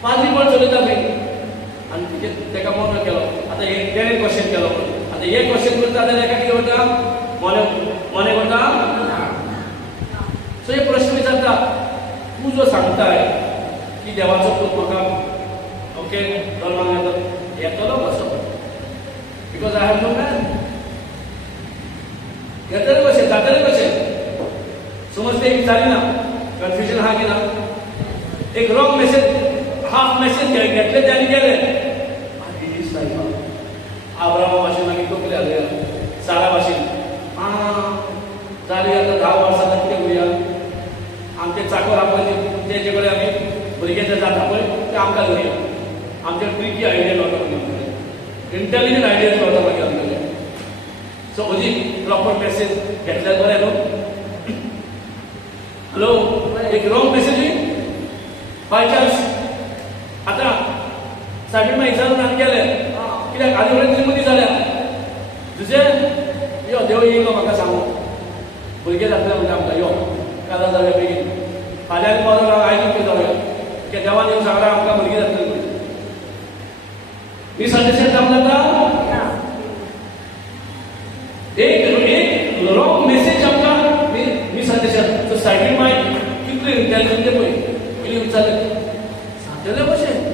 पाद्रीपण चलयता थंय आनी तेका मना केलो आतां तेणें क्वेश्चन केलो आतां हे क्वेश्चन करता जाल्यार एका कितें करता मने करता सो हे प्रश्न विचारता तूं जो सांगताय की देवाचो पूत म्हाका ओके धर्माक येतलो कसो because I have no man येतलें कशें जातलें कशें समज ते विचारिना कन्फ्युजन आहा की ना एक रॉंग मेसेज हाफ मेसेज घेतले ते आनी गेले आब्रामा भाशेन मागीर तकले आले सारा भाशेन जाली आतां 10 वर्सां कितें करुया आमचे चाकर आपण तेजे कडेन आमी भुरगे जे जाता पळय ते आमकां धरया आमचे ट्रिकी आयडिया मेळटा मागीर इंटेलिजंट आयडियाज मेळटा मागीर आमकां सो म्हजी प्रॉपर मेसेज घेतल्यार बरें न्हू हॅलो, एक रॉंग मेसेज बाय चान्स आता सायबीण मागीर विचारून आनी केलें कित्याक आदी कडेन तरी मदीं जाल्या तुजें यो देव येयलो म्हाका सांगू भुरगे जातले म्हणजे आमकां यो काजां जाल्या बेगीन फाल्यां आनी परवा आयज कितें जालें की देवान येवन सांगला आमकां भुरगीं जातली म्हणून मिसअंडरस्टँड जावंक जाता एक रॉंग मेसेज आमकां मिसअंडरस्टँड सो सायबीण मागीर कितले इंटेलिजंट तें पळय कितें विचारलें सांगतले कशें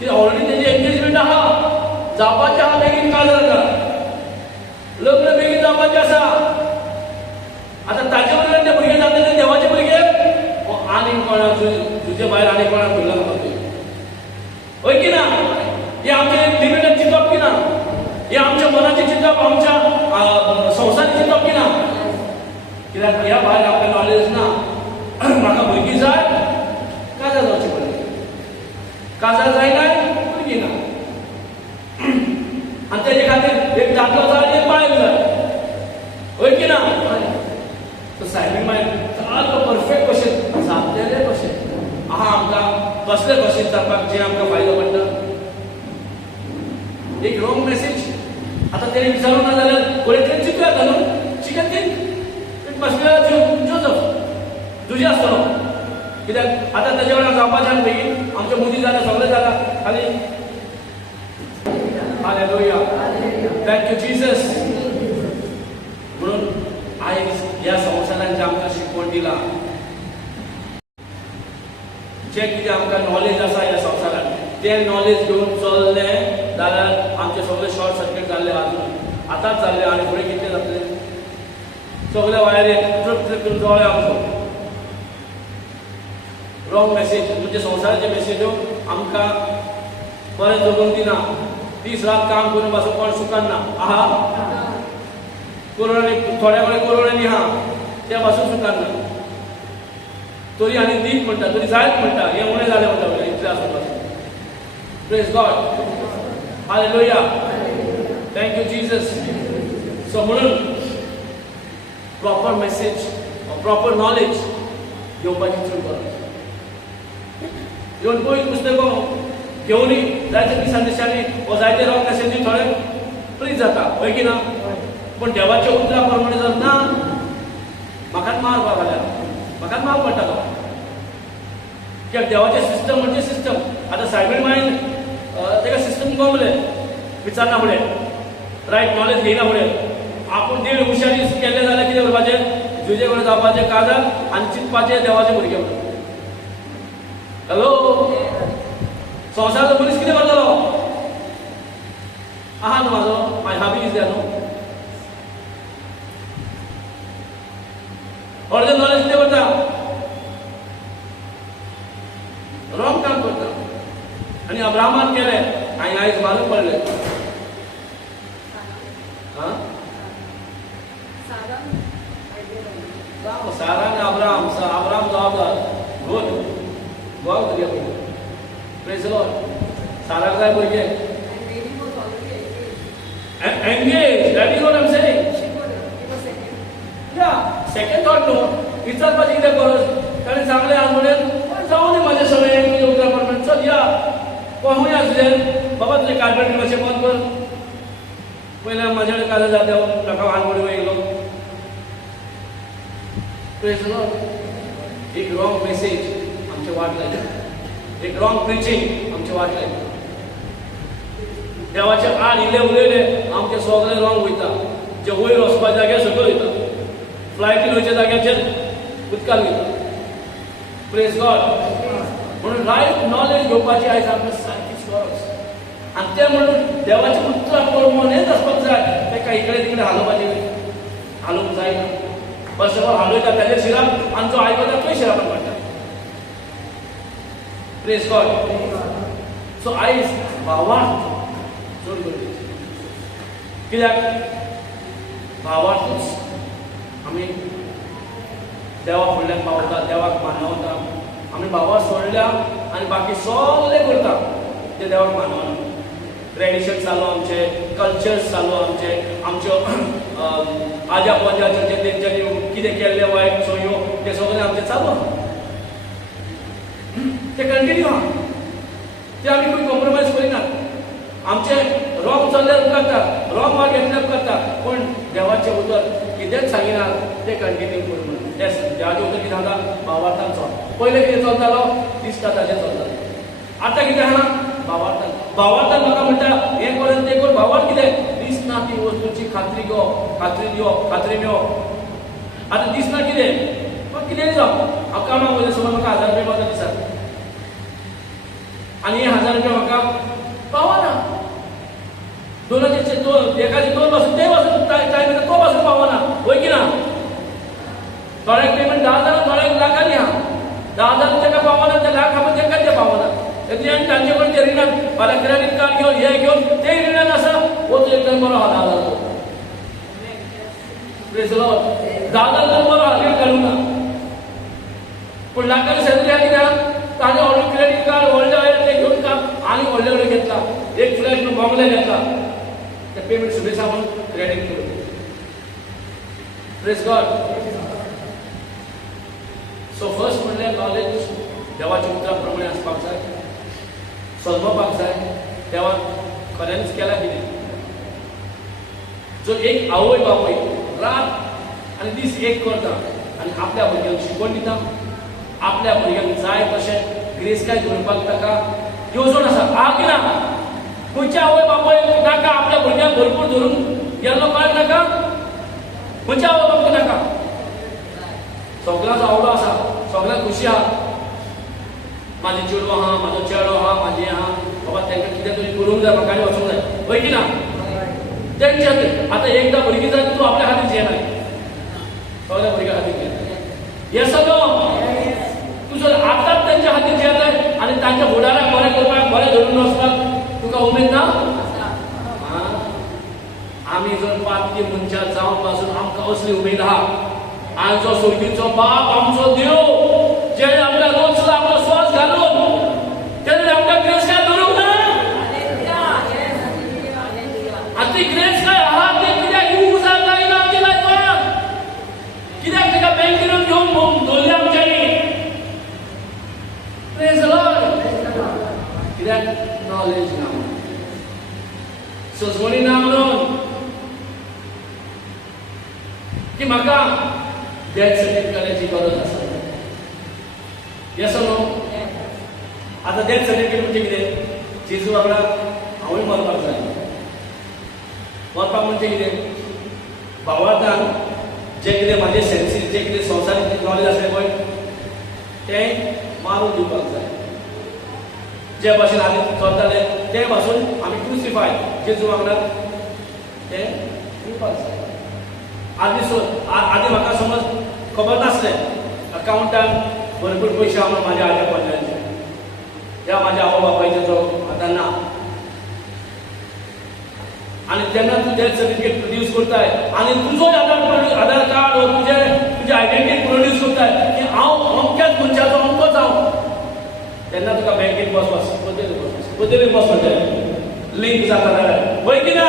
की ऑलरेडी तेजी एंगेजमेंट आहा जावपाचें आहा बेगीन काजार जाता लग्न बेगीन जावपाचें आसा आतां ताचे वयल्यान ते भुरगे जातले ते देवाचे भुरगे आनी कोणाक तुजे भायर आनी कोणाक भुरगो म्हाका होय की ना हे आमचे लिमिटेड चिंतप की ना हे आमच्या मनाचे चिंतप आमच्या संवसाराचे चिंतप की ना कित्याक ह्या भायर आपल्या नॉलेज ना म्हाका भुरगीं जाय काजार जावचें पडलें काजार जायनाय भुरगीं ना आनी तेजे खातीर एक दादलो जाय आनी एक बायल जाय होय की ना सो सायबीण मागीर सारको परफेक्ट कशें जातलें कशें आहा आमकां कसले कशें जावपाक जें आमकां फायदो पडटा एक रॉंग मेसेज आतां तेणे विचारूं ना जाल्यार कोणें तें चिंतूं येता न्हू chicken think it must be Joseph Jose आसतलो कित्याक आतां तेजे वांगडा जावपाचें आनी बेगीन आमचें मुदी जालें सगळें जालां खाली हालेलुया थँक यू जीसस म्हणून आयज ह्या संवसारान जें आमकां शिकवण दिलां जें कितें आमकां नॉलेज आसा ह्या संवसारान तें नॉलेज घेवन चललें जाल्यार आमचें सगळें शॉर्ट सर्कीट जाल्लें आजून आतांच जाल्लें आनी फुडें कितें जातलें सगळे वायरेक ट्रिप ट्रिप करून दोळे आमचो रॉंग मेसेज म्हणजे संवसाराचे मेसेज्यो आमकां बरें जगूंक दिना दीस रात काम करून पासून कोण सुकान ना आहा कोरोना थोड्या कडेन कोरोनानी आहा त्या पासून सुकान ना तरी आनी दीक म्हणटा तरी जायत म्हणटा हें उणें जालें म्हणटा इतलें आसून पासून praise God hallelujah thank you Jesus so म्हणून प्रॉपर मेसेज प्रॉपर नॉलेज घेवपाची चड गरज येवन पळय पुस्तकां घेवनी जायते मिसअंडरस्टँडींग वा जायते रॉंग मेसेजी थोडे प्लीज जाता होय की ना पूण देवाच्या उतरा प्रमाणे जर ना म्हाकाच मारपाक जाल्यार म्हाकाच मार पडटा तो कित्याक देवाचें सिस्टम म्हणजे सिस्टम आतां सायबीण मायन तेका सिस्टम गमलें विचारना फुडें रायट नॉलेज घेयना फुडें आपूण देड हुशारी केल्लें जाल्यार कितें करपाचें जुजे कडेन जावपाचें काजार आनी चिंतपाचें देवाचे भुरगे म्हणून हॅलो संवसाराचो मनीस कितें करतलो आहा न्हू म्हाजो माय हॉबी इज देयर न्हू अर्दें नॉलेज कितें करता रॉंग काम करता आनी अब्राहमान केलें आनी आयज मारून पडलें सारा आनी अब्राहम जबाबदार गुड गोवा तुगे प्रेज लॉर्ड साराक जाय भुरगे engage that is what I am saying या सेकंड थॉट न्हू विचारपाची कितें गरज ताणें सांगलें आज म्हणून जावं न्ही म्हाजें सगळें तुजें उतर पडलें चल या पळोवया तुजें बाबा तुजें कार्पेट मातशें बंद कर पयलें म्हाजे कडेन काजार जाता म्हाका वानवडी वयलो प्रेज लॉर्ड एक रॉंग मेसेज आमचे वाट लायता एक रॉंग प्रिचींग आमचे वाट लायता देवाचे आड इल्ले उलयले आमचे सगळें रॉंग वयता जे वयर वचपाचे जाग्यार सकयल वयता फ्लायटीन वयच्या जाग्याचेर उदकान वयता प्रेज गॉड म्हणून रायट नॉलेज घेवपाची आयज आमकां सारकीच गरज आनी तें म्हणून देवाचें उतर पळोवन हेंच आसपाक जाय तेका इकडे तिकडे हालोवपाचें हालोवंक जायना फर्स्ट ऑफ ऑल हालोयता तेजे शिराक आनी जो आयकता तोय शिराक पडटा प्रेज गॉड सो आयज भावार्थ चड गरजेचें कित्याक भावार्थूच आमी देवा फुडल्यान पावता देवाक मानवता आमी भावा सोडल्या आनी बाकी सगळें करता ते देवाक मानवना ट्रेडिशन चालू आमचे कल्चर्स चालू आमच्यो आज्या पंजाचे जे तेंच्यांनी कितें केल्ले वायट सो ह्यो ते सगळें आमचें चालू आहा. ते कंटिन्यू आहा. ते आमी खंय कॉम्प्रोमायज करिनात. आमचे रॉंग चल्ल्यार उपकारता, रॉंग वाट घेतल्यार उपकारता, पूण देवाचें उतर कितेंच सांगिना ते कंटिन्यू कर म्हणून. देवाचें उतर कितें सांगता? भावार्थान चल. पयलें कितें चलतालो? दिसताचें चलतालें. आतां कितें आहा? भावार्थान. भावार्थान म्हाका म्हणटा हें कर तें कर. भावार्थ कितें? दिसना ती वस्तूची खात्री घेवप, खात्री दिवप, खात्री मेळप. आतां दिसना कितें? म्हाका कितेंय जावं. हांव कामाक वयता समज म्हाका 1000 रुपया मेळटा दिसाक. आनी हे 1000 रुपया म्हाका पावना. दोनाचे एकाचे 2 पासून ते पासून टायम येता तो पासून पावना. वय की ना? थोड्याक पेमेंट 10,000 थोड्याक लाखांनी आहा. 10,000 ताका पावना, ते लाख आपण ताका ते पावना. आनी तांचे कडेन ते रिणान फाल्यां क्रेडीट कार्ड घेवन हे घेवन ते रिणान आसा. हो तो एकदम बरो आहा 10,000. Praise the Lord. 10,000 बरो आहा, रीण काडूंक ना. पूण लाखांनी सॅलरी आहा कित्याक? ताणें ऑलरेडी क्रेडीट कार्ड व्हडलें ते घेवन काम आनी व्हडले कडेन घेतला. एक फ्लॅट बंगले घेतला. ते पेमेंट सुबेज आहा म्हणून क्रेडीट करून. Praise God. सो फर्स्ट म्हणल्यार नॉलेज देवाच्या उतरा प्रमाणे आसपाक जाय. समजपाक जाय देवान खरेंच केलां कितें. जो एक आवय बापूय रात आनी दीस एक करता आनी आपल्या भुरग्यांक शिकवण दिता, आपल्या भुरग्यांक जाय तशें ग्रेसकाय धरपाक ताका येवजण आसा. आहा की ना? खंयच्या आवय बापूय नाका आपल्या भुरग्यांक भरपूर धरून गेल्लो कळ्ळें नाका? खंयच्या आवय बापूय नाका? सगळ्यांचो आवडो आसा, सगळ्यांक खुशी आहा. म्हाजें चेडूं आहा, म्हाजो चेडो आहा, म्हाजें आहा. बाबा तांकां कितें तरी करूंक जाय, म्हाका आनी वचूंक जाय. वय की ना? तेंच्या खातीर आतां एकदां भुरगीं जाय तूं आपल्या खातीर जियेनाय. सगळ्या भुरग्यां खातीर जियेता. हे सगळो तूं जर आतांच तांच्या खातीर जियेताय आनी तांच्या फुडाराक बरें करपाक, बरें धरून वचपाक तुका उमेद ना? आमी जर पातकी मनशां जावन पासून आमकां असली उमेद आहा. आमचो सोयतीचो बाप, आमचो देव, जेणे आमकां रोज सुद्दां आपलो श्वास घालून तेणे आमकां ग्रेस काय धरूंक ना? आनी ती ग्रेस काय आहा ती कित्याक यूज जायना आमच्या लायफान? कित्याक ताका बँकेन घेवन दवरली आमच्यांनी? Praise the Lord. कित्याक? नॉलेज ना. सजवणी ना म्हणून की म्हाका डेथ सर्टिफिकेटाची गरज आसा. Yes no? आतां डेथ सर्टिफिकेट म्हणजे कितें? जेजू वांगडा हांवूय मरपाक जाय. मरपाक म्हणजे कितें? भावार्थान जे कितें म्हाजे सेन्सीस, जे कितें संवसारीक नॉलेज आसलें पळय तें मारून दिवपाक जाय. जे भाशेन आमी चलताले ते पासून आमी क्रुसिफाय जेजू वांगडा तें दिवपाक जाय. आदी म्हाका समज खबर नासलें अकाउंटान भरपूर पयशे आहा म्हणून म्हाज्या आज्या पडल्याचे, ह्या म्हाज्या आवय बापायचे जो आतां ना. आनी जेन्ना तूं डेथ सर्टिफिकेट प्रोड्यूस करताय आनी तुजो आधार कार्ड वा तुजी आयडेंटिटी प्रोड्यूस करताय की हांव अमक्याच मनशाचो अमकोच हांव, तेन्ना तुका बँकेत पद्दतीन बसपाचें. लिंक जाता जाल्यार. वय की ना?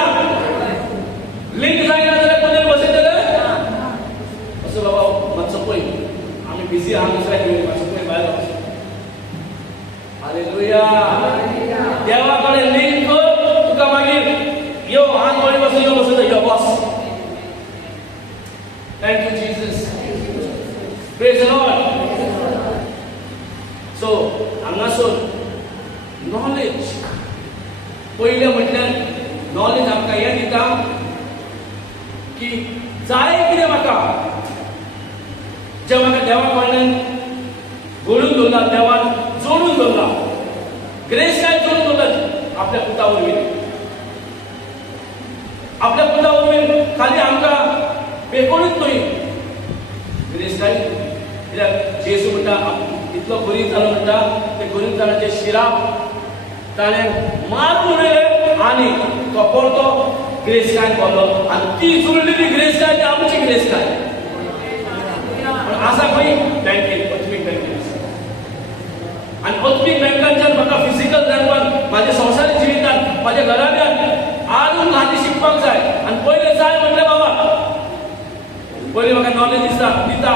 लिंक जायना जाल्यार पद्दतीन बसयतले? असो बाबा मातसो पळय आमी बिजी आहा दुसऱ्या कडेन, मातसो पळय भायर वच. हालेलुया. देवा कडेन लिंक कर. तुका मागीर यो हात वळी बसून यो बसयता यो बस. Thank you Jesus. Praise the Lord. So हांगासून नॉलेज पयलें म्हटल्यार नॉलेज आमकां हें दिता की जाय कितें म्हाका जें म्हाका देवा कडल्यान घडून दवरला, देवान जोडून दवरला, ग्रेस काय जोडून दवरला आपल्या पुता वरवीं. आपल्या पुता वरवीं खाली आमकां बेकोडूच न्हय, ग्रेस काय. कित्याक जेजू म्हणटा इतलो गरीब जालो म्हणटा ते गरीब जाणाचे शिराप ताणें मारून उडयले आनी तो परतो ग्रेस काय पडलो. आनी ती जोडलेली ग्रेस काय ती आमची ग्रेस काय. आसा खंय? बँकेत, अथमीक बँकेत. आनी अथमीक बँकांच्यान म्हाका फिजिकल लायफान म्हाज्या संवसारीक जिवितांत म्हाज्या घराब्यान आजून हाती शिकपाक जाय. आनी पयलें जाय म्हटलें बाबा पयलीं म्हाका नॉलेज दिता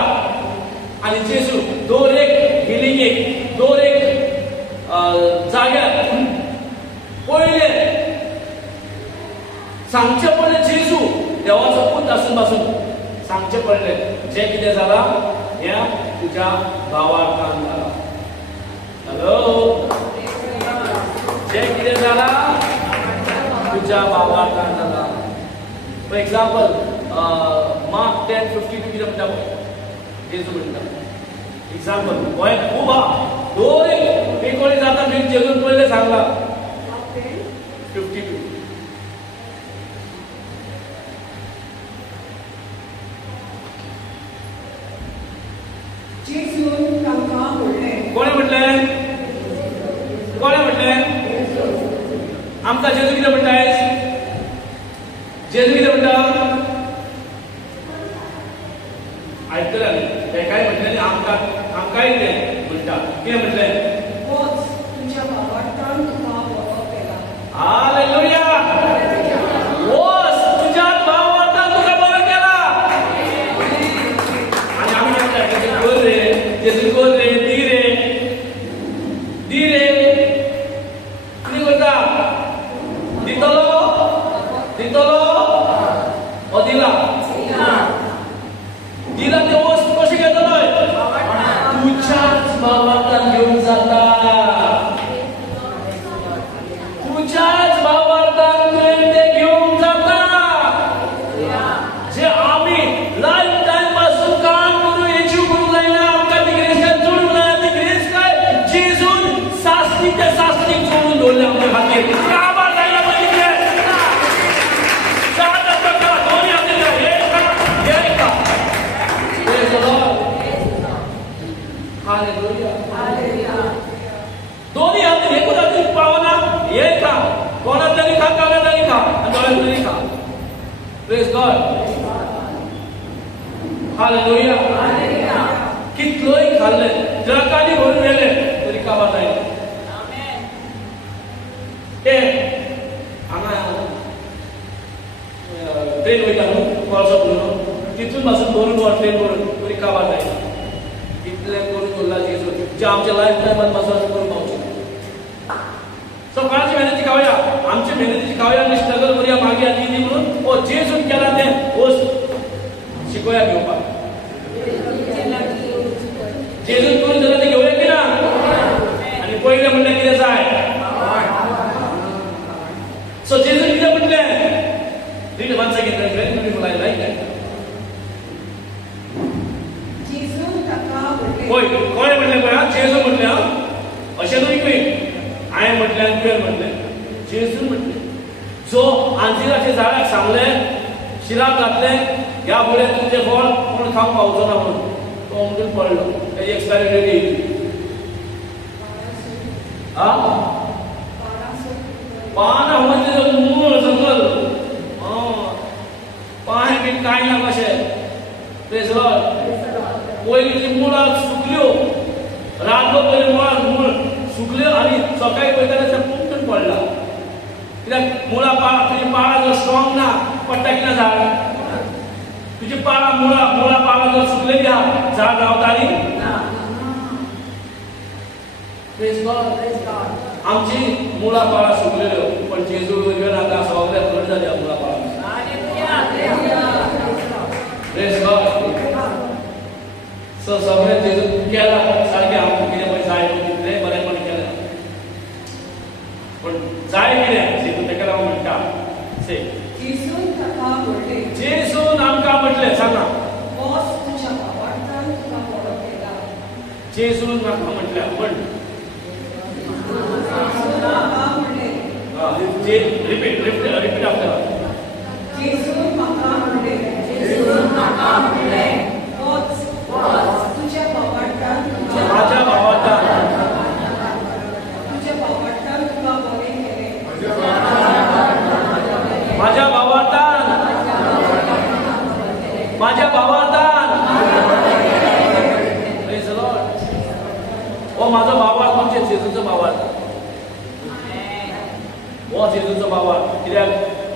आणि जेजू दोर एक हिलिंगेक दोर एक जाग्यार पयले सांगचे पडले जेजू देवाचो पूत आसून पासून सांगचे पडले जे कितें जाला ह्या तुज्या भावार्थान जाला. हॅलो, जे कितें जाला तुज्या भावार्थान जाला. फॉर एक्झाम्पल मार्क 10:52 कितें म्हणटा जेजू म्हणटा एक्झाम्पल गोंय खूब आहा दोन एक कोणी जाता मी जेजून पयले सांगला 52. जेजून तांकां म्हणलें. कोणे म्हटलें? कोणे म्हटलें? आमकां जेजू कितें म्हणटाय? जेजू कितें म्हणटा? आयकतले ते काय म्हटलें आमकांय कितें म्हणटा कितें म्हटलें? वच तुज्या भावार्थान तुका बरो केला. हालेलुया. वच तुज्या भावार्थान तुका बरो केला. आणि आमी म्हणटा जेजू कर रे, जेजू कर रे, दी रे, दी रे. कितें करता? दितलो, दितलो, हो दिला. दिला ते वस्त कशें घेतलोय? तुझ्याच भावार्थान घेऊन जाता. तुझ्याच भावार्थान ते घेऊन जाता. जे आम्ही लाईफ टाइम पासून काम करून अचीव करूंक जायना आमकां ती ग्रेस काय जोडूंक जाय. ती ग्रेस काय जेजून सासणी ते सासणीक जोडून दवरल्या आमच्या खातीर. काबार जायना बघितले सात टक्का दोन्ही हातीन हे का Praise the Lord. Hallelujah. दोन्ही हातीन एकूच हातीन पावना हे खा कोणातरी खा कागदातरी खा आणि डोळ्यातरी खा. Praise God. Hallelujah. कितलोय खाल्ले ट्रकांनी भरून गेले तरी काबार जायना. ते हांगा ट्रेन वयता न्हू कोळसो भरून तिथून पासून भरून ट्रेन भरून तरी काबार जायना. इतलें करून दवरला जेजू जे आमच्या लायफ टायमान पासून अशें करून पावचे. सो कोणाची मेहनती खावया आमची मेहनतीची खावया आनी स्ट्रगल करुया मागया कितें म्हणून ओ जेजून केला तें वस्त शिकोया घेवपाक. जेजून करून जाल्यार तें घेवया की ना. आनी पयलें म्हणल्यार कितें जाय. सो जेजून कितें म्हटलें? Read once again, that's very beautiful. I like that. जेजून तांकां म्हणलें. होय कोणे म्हटलें पळय जेजू म्हटलें अशें न्हय की हांवें म्हटलें आनी तुवें म्हटलें. जेजून म्हटलें. जो अंजिराच्या झाडाक सांगलें शिराक घातलें ह्या फुडें तुमचें फळ कोण खावंक पावचो ना म्हणून तो म्हणून पडलो तेजी एक्सपायरी डेट येयली. पानां म्हणजे मूळ जंगल पांय बी कांय ना कशें. Praise Lord. पयलीं ती मुळां सुकल्यो रातभर पयलीं मूळ सुकल्यो आनी सकाळीं पळयताना ते पुंकून पडला. कित्याक मुळां तुजी पाळां जर स्ट्रॉंग ना पडटा की ना झाड. तुजी पाळां मुळां पाळां जर सुकलेली आहा झाड रावताली ना. Praise Lord. आमची मुळां पाळां सुकलेल्यो पण जेजू वयर आतां सगळे घट जाल्या मुळां पाळां. Praise God. So सगळे जेजू केला सारकें आमकां कितें पळय जाय तितलें बरेंपण केलें. पण जाय कितें जेजू तेका हांव म्हणटा से जेजून तांकां म्हणलें. जेजून आमकां म्हटलें सांगा. वच तुज्या भावार्थान तुका बरो केला. जेजून म्हाका म्हटलें पण तांकां म्हणलें. Repeat after. जेजून म्हाका म्हणलें. जेजून म्हाका म्हणलें. वच तुज्या भावार्थान माझ्या भावार्थान तुज्या भावार्थान तुका बरें केलें. माझ्या भावार्थान माझ्या भावार्थान. Praise the Lord. हो माझो भावार्थ म्हणजे जेजूचो भावार्थ. हो जेजूचो भावार्थ. कित्याक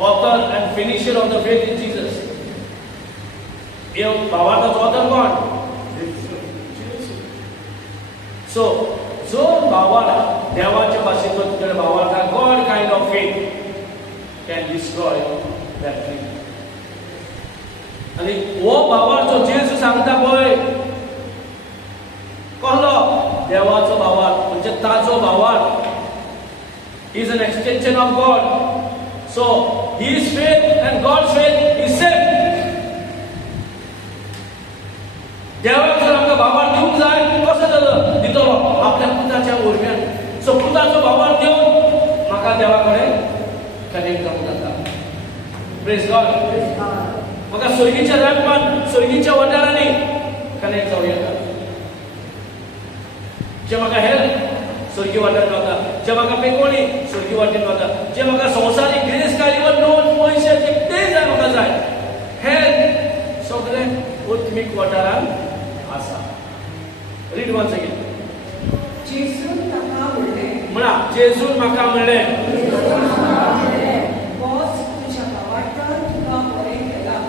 author and finisher of the faith in Jesus. हे भावार्थाचो ऑथर कोण? सो जो भावार देवाच्या भाशेचो तुगेले भावार्था God kind of faith can destroy that dream. आणि हो भावार जो जेजू सांगता पळय कहलो देवाचो भावार म्हणजे ताजो भावार is an extension of God. So his faith and God's faith is same. देवाक जर आमकां भावार दिवंक जाय कसो जालो दितलो आपल्या पुताच्या वरव्यान. सो पुताचो भावार दिवन म्हाका देवा कडेन कनेक्ट जावंक जाता. Praise God. म्हाका स्वर्गीच्या राजमान स्वर्गीच्या वाठारांनी कनेक्ट जावं येता. जे म्हाका हेल्प स्वर्गीय वाटेन वता, जे म्हाका पेकोणी स्वर्गीय वाटेन वता, जे म्हाका संवसारीक ग्रेस काय इवन दोन पयशे कितेंय जाय म्हाका जाय हेल्प सगळें आत्मीक वाठारान आसा. Read once again. जेजून ताका म्हणलें, म्हणा जेजून म्हाका म्हणलें, बॉस तुज्या भावार्थान तुका बरें केलां.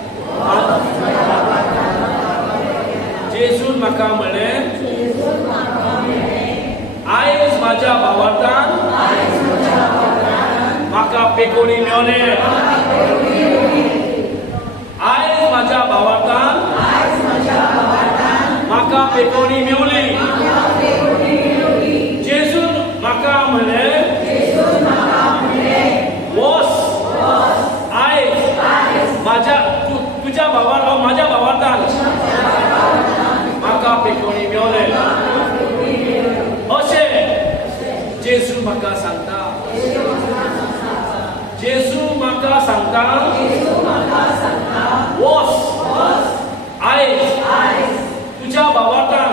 जेजून म्हाका म्हणलें, आयज म्हाज्या भावार्थान म्हाका पेकोणी मेवले. आयज म्हाज्या भावार्थान म्हाका पेकोणी मेवली. जेजून म्हाका म्हणलें, वस आयज म्हाज्या तुज्या भावार्थान म्हाज्या भावार्थान म्हाका पेकोणी मेवले. जेजू म्हाका सांगता, जेजू म्हाका सांगता, वस आयज तुज्या भावार्थान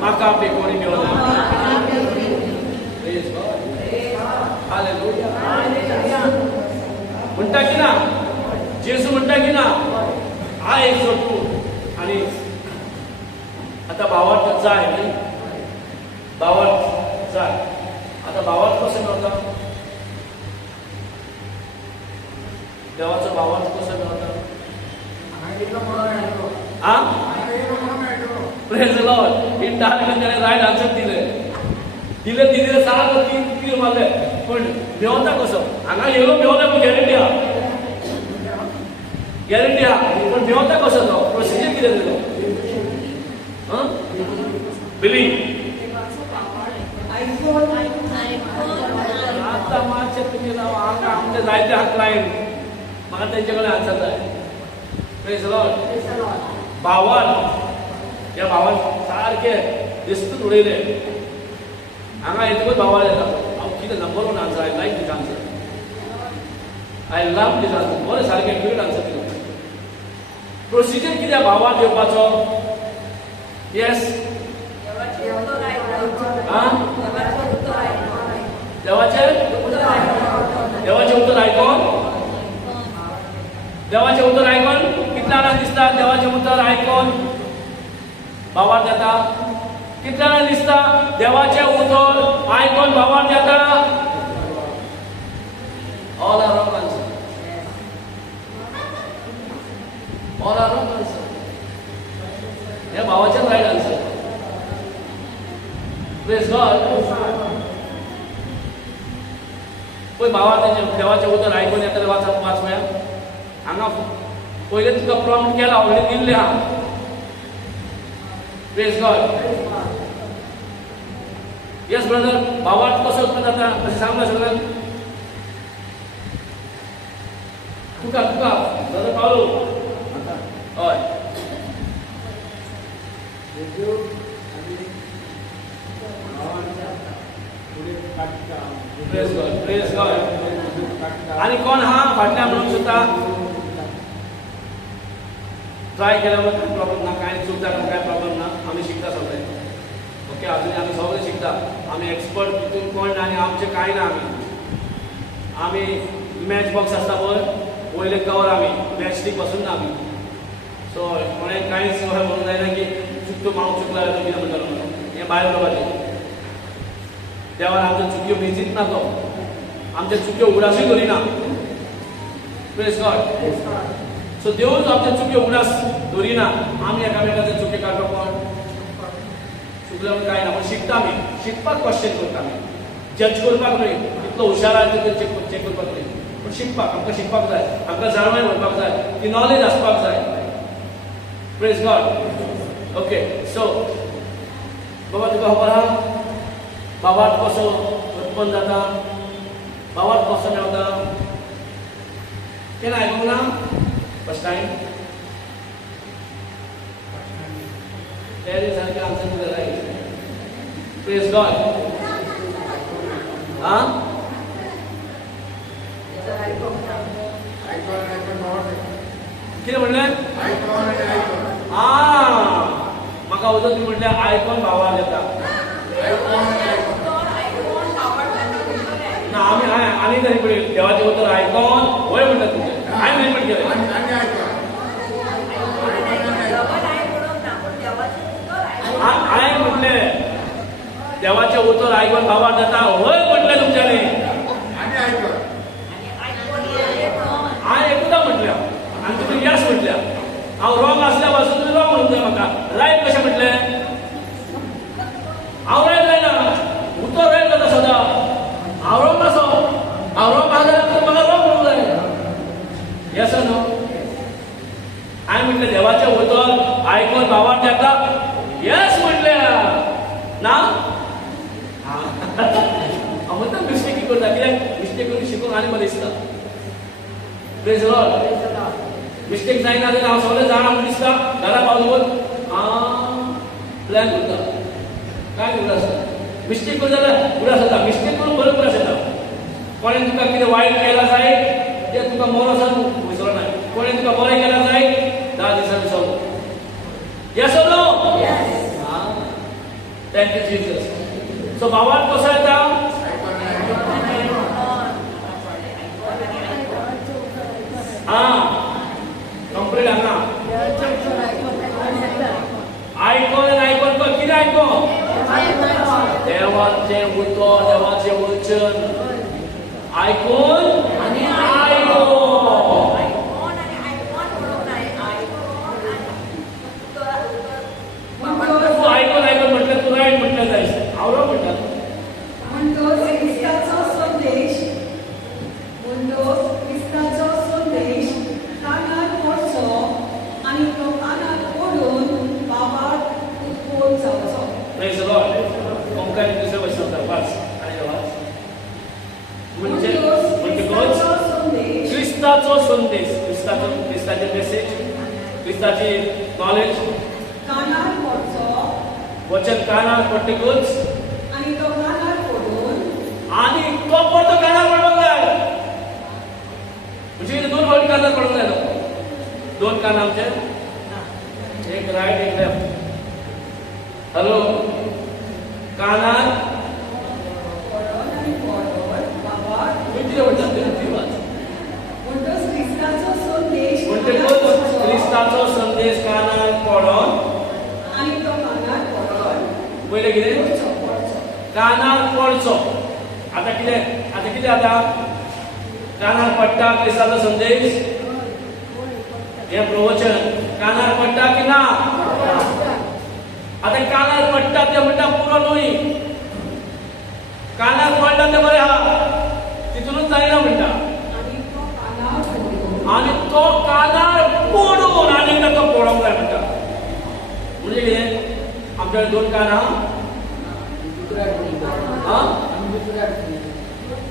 म्हाका पेकोणी मेवली. Praise God. हालेलुया. म्हणटा की ना जेजू म्हणटा की ना आयज जो तूं आनी आतां भावार्थ जाय न्ही भावार्थ जाय. आता भावार्थ कसो मेळटा? देवाचो भावार्थ कसो मेळटा? Praise the Lord. इन टायमार ताणें रायट आन्सर दिले सारको तीर मारले पण मेवता कसो? हांगा येलो मेवता पूण गॅरंटी आहा पण मेवता कसो तो? प्रोसिजर कितें तेजो? बिलीव. आता मातशें तुमी हांगा आमचे जायते आहा क्लायंट म्हाका तेंचे कडेन आन्सर जाय. Praise the Lord. भावान ह्या भावान सारके दिसतूच उडयले. हांगा येतकूच भावान येता हांव कितें number one answer. I like this answer. I love this answer. बरें सारकें एक्युरेट आन्सर दिलो. प्रोसिजर कितें भावान येवपाचो? येस देवाचे उत्तर आयकून कितल्या जाणांक दिसता देवाचे उत्तर आयकून भावार्थ येता? कितल्या जाणांक दिसता देवाचे उत्तर आयकून भावार्थ येता? All are wrong answer. All are wrong answer. हे भावाचेच रायट आन्सर. Praise God. पळय भावार्थ देवाचें उतर आयकून येता जाल्यार वाचूया. हांगा पयले तुका प्रॉम्प्ट केला ऑलरेडी दिल्ले आहा. Praise God. Yes brother. भावार्थ कसो उत्पन्न जाता अशें सांगूंक सगळ्यांक तुका ब्रदर पावलो. हय. Praise God. आणि कोण हा फाटल्यान म्हणूंक सोदता ट्राय केल्यार प्रॉब्लेम ना. कांय चुकता काय प्रॉब्लेम ना. आमी शिकता सगळे. ओके. अजून आमी सगळे शिकता. आमी एक्सपर्ट तितून कोण ना आनी आमचें कांय ना. आमी मॅच बॉक्स आसता पळय पयले कवर आमी मॅचस्टीक पासून ना आमी. सो कोणें कांयच म्हणूंक जायना की चुकतो माणूस चुकला जाल्यार कितें म्हणटालो हें भायर उडोवपाचें. देवान आमच्यो चुक्यो मेजीत ना तो. आमच्या चुक्यो उडासूय करिना. Praise God. सो देवूच आमच्या चुक्यो उडास दवरिना. आमी एकामेकाचे चुके काडपाक कोण चुकलं म्हणून काय ना पण शिकता आमी शिकपाक क्वेश्चन करता आमी जज करपाक न्हय कितलो हुशार आसा ते चेक करपाक न्हय पण शिकपाक आमकां शिकपाक जाय आमकां जाणवाय म्हणपाक जाय ती नॉलेज आसपाक जाय प्रेज गॉड ओके सो बाबा तुका खबर आहा बाबाट कसो उत्पन्न जाता बाबाट कसो मेवता केन्ना आयकूंक ना फर्स्ट टायम सारखें आन्सर तुका रायट प्रेज गॉड हां कितें म्हणलें म्हाका उदक तुमी म्हणलें आयकून भावाक येता ना आमी आनी तरी पळय देवाचें उतर आयकून वय म्हणटा तुमचें हांवें नाही म्हणलें हांवें म्हणलें देवाचें उतर आयकून भावाक जाता वय म्हणलें तुमच्यांनी हांवें एकूदा म्हटल्या आनी तुमी यस म्हटल्या हांव रॉंग आसल्या पासून तुमी रॉंग म्हणूंक जाय म्हाका रायट कशें म्हटलें हांव रायट जायना उतर रायट जाता सदां हांव रॉंग आसो हांव रॉंग आसा जाल्यार म्हाका रॉंग म्हणूंक जाय यस न्हू हांवें म्हटलें देवाचें उतर आयकून भावाक जाता यस म्हटल्या ना हांव म्हणटा मिस्टेकी करता कित्याक मिस्टेक करून शिकूंक आनी बरें दिसता प्रेज लॉर्ड मिस्टेक जायना जाल्यार हांव सगळें जाणा म्हूण दिसता घरा पावून प्लॅन करता काय उगडास जाता मिस्टेक करून जाल्यार उगडास जाता मिस्टेक करून बरें उगडास येता कोणें तुका कितें वायट केलां जाय तें तुका मरो सावन विसरो ना कोणें तुका बरें केलां जाय 10 दिसांनी विसरो yes or no thank you Jesus so भावाक कसो येता कंप्लीट हांगा आयकून आयकून कितें आयकून देवाचें उतर देवाचें वचन आयकून आनी आयकून तूं आयकून आयकून म्हटलें तूं रायट म्हटलें जाय हांव रॉंग म्हणटा Praise the Lord. ओंकार दुसरे वचन होता वाच आणि वाच म्हणजे क्रिस्ताचो संदेश क्रिस्ताचे मेसेज क्रिस्ताची नॉलेज कानार पडचो वचन कानार पडटकूच आणि तो कानार पडून आणि तो पडतो कानार पडपाक जाय म्हणजे दोन फावटी कानार पडपाक जाय दोन कान आमचे एक राईट एक लेफ्ट हॅलो कानार क्रिस्ताचो संदेश कानार पडोन आणि तो कानार पडोन पयलें कितें कानार पडचो आतां कितें जाता कानार पडटा क्रिस्ताचो संदेश हें प्रवचन कानार पडटा की ना आता कानार पडटा ते म्हणटा पुरो न्हय कानार पडटा ते बरें आहा तितूनच जायना म्हणटा आणि तो कानार पडून आनी एकदा तो पडोंक जाय म्हणटा म्हणजे कितें आमच्याकडे दोन कान आहा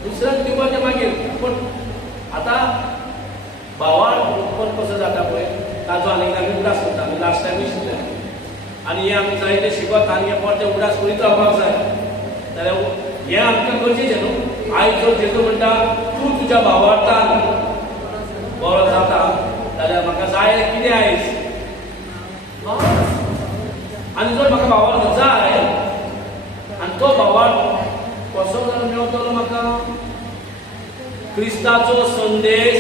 दुसऱ्याक दिवपाचें मागीर पूण आतां भावाक उत्पन्न कसो जाता पळय ताचो आनी एकदा आमी उगडास करता आमी लास्ट टायम शिकले आणि हे आमी जायते शिकत आनी हे परते उगडास करीत रावपाक जाय जाल्यार हें आमकां गरजेचें न्हू आयज जर जेजू म्हणटा तूं तुज्या भावार्थान बरो जाता जाल्यार म्हाका जाय कितें आयज आनी जर म्हाका भावार्थ जाय आनी तो भावार्थ कसो जाल्यार मेवतलो म्हाका क्रिस्ताचो संदेश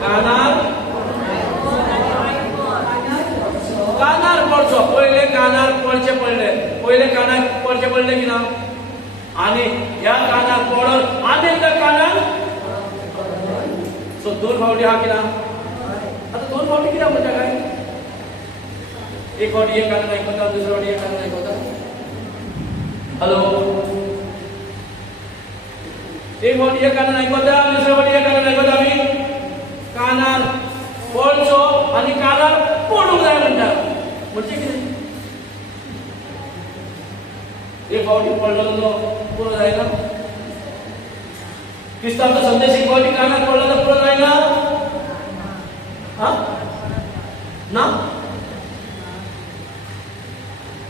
कानार पडचो पयले कानार पडचे पडले की ना आणि ह्या कानार पडोन आनी एकदा कानार सो दोन फावटी हा की ना आता दोन फावटी कित्याक म्हणटा काय एक फावटी एक कानार आयकता दुसरे फावटी एक कानार आयकता हॅलो, एक फावटी एक कानान आयकता, दुसऱ्या फावटी एक कानान आयकता आमी कानार पडचो आनी कानार पडूंक जाय म्हणटा. म्हणजे कितें? एक फावटी पडलो पुरो जायना. क्रिस्तांचो संदेश एक फावटी कानार पडलो तर पुरो जायना. ना,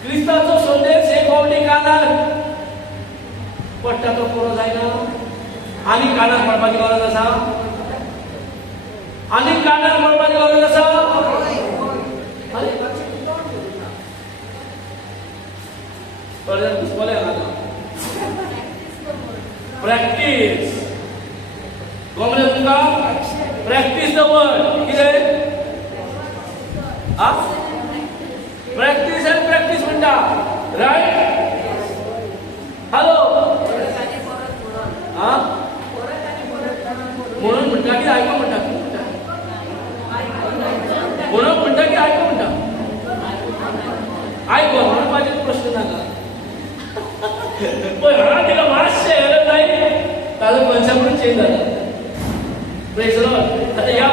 क्रिस्ताचो संदेश एक फावटी कानार पडटा तो पुरो जायना. आनी कानार पडपाची गरज आसा? आनी कानार पडपाची गरज आसा? प्रॅक्टीस. गमले तुमका? Practice the word. कितें? प्रॅक्टीस एंड प्रॅक्टीस म्हणटा. राईट? हॅलो, म्हणून म्हणटा की आयको म्हणटा? म्हणून म्हणटा की आयको म्हणटा? आयको म्हणपाचे प्रश्न नाका. पण हा तिला मातशें हें जाय, ताजो कॉन्सेप्ट चेंज जाला. Praise the Lord. आता ह्या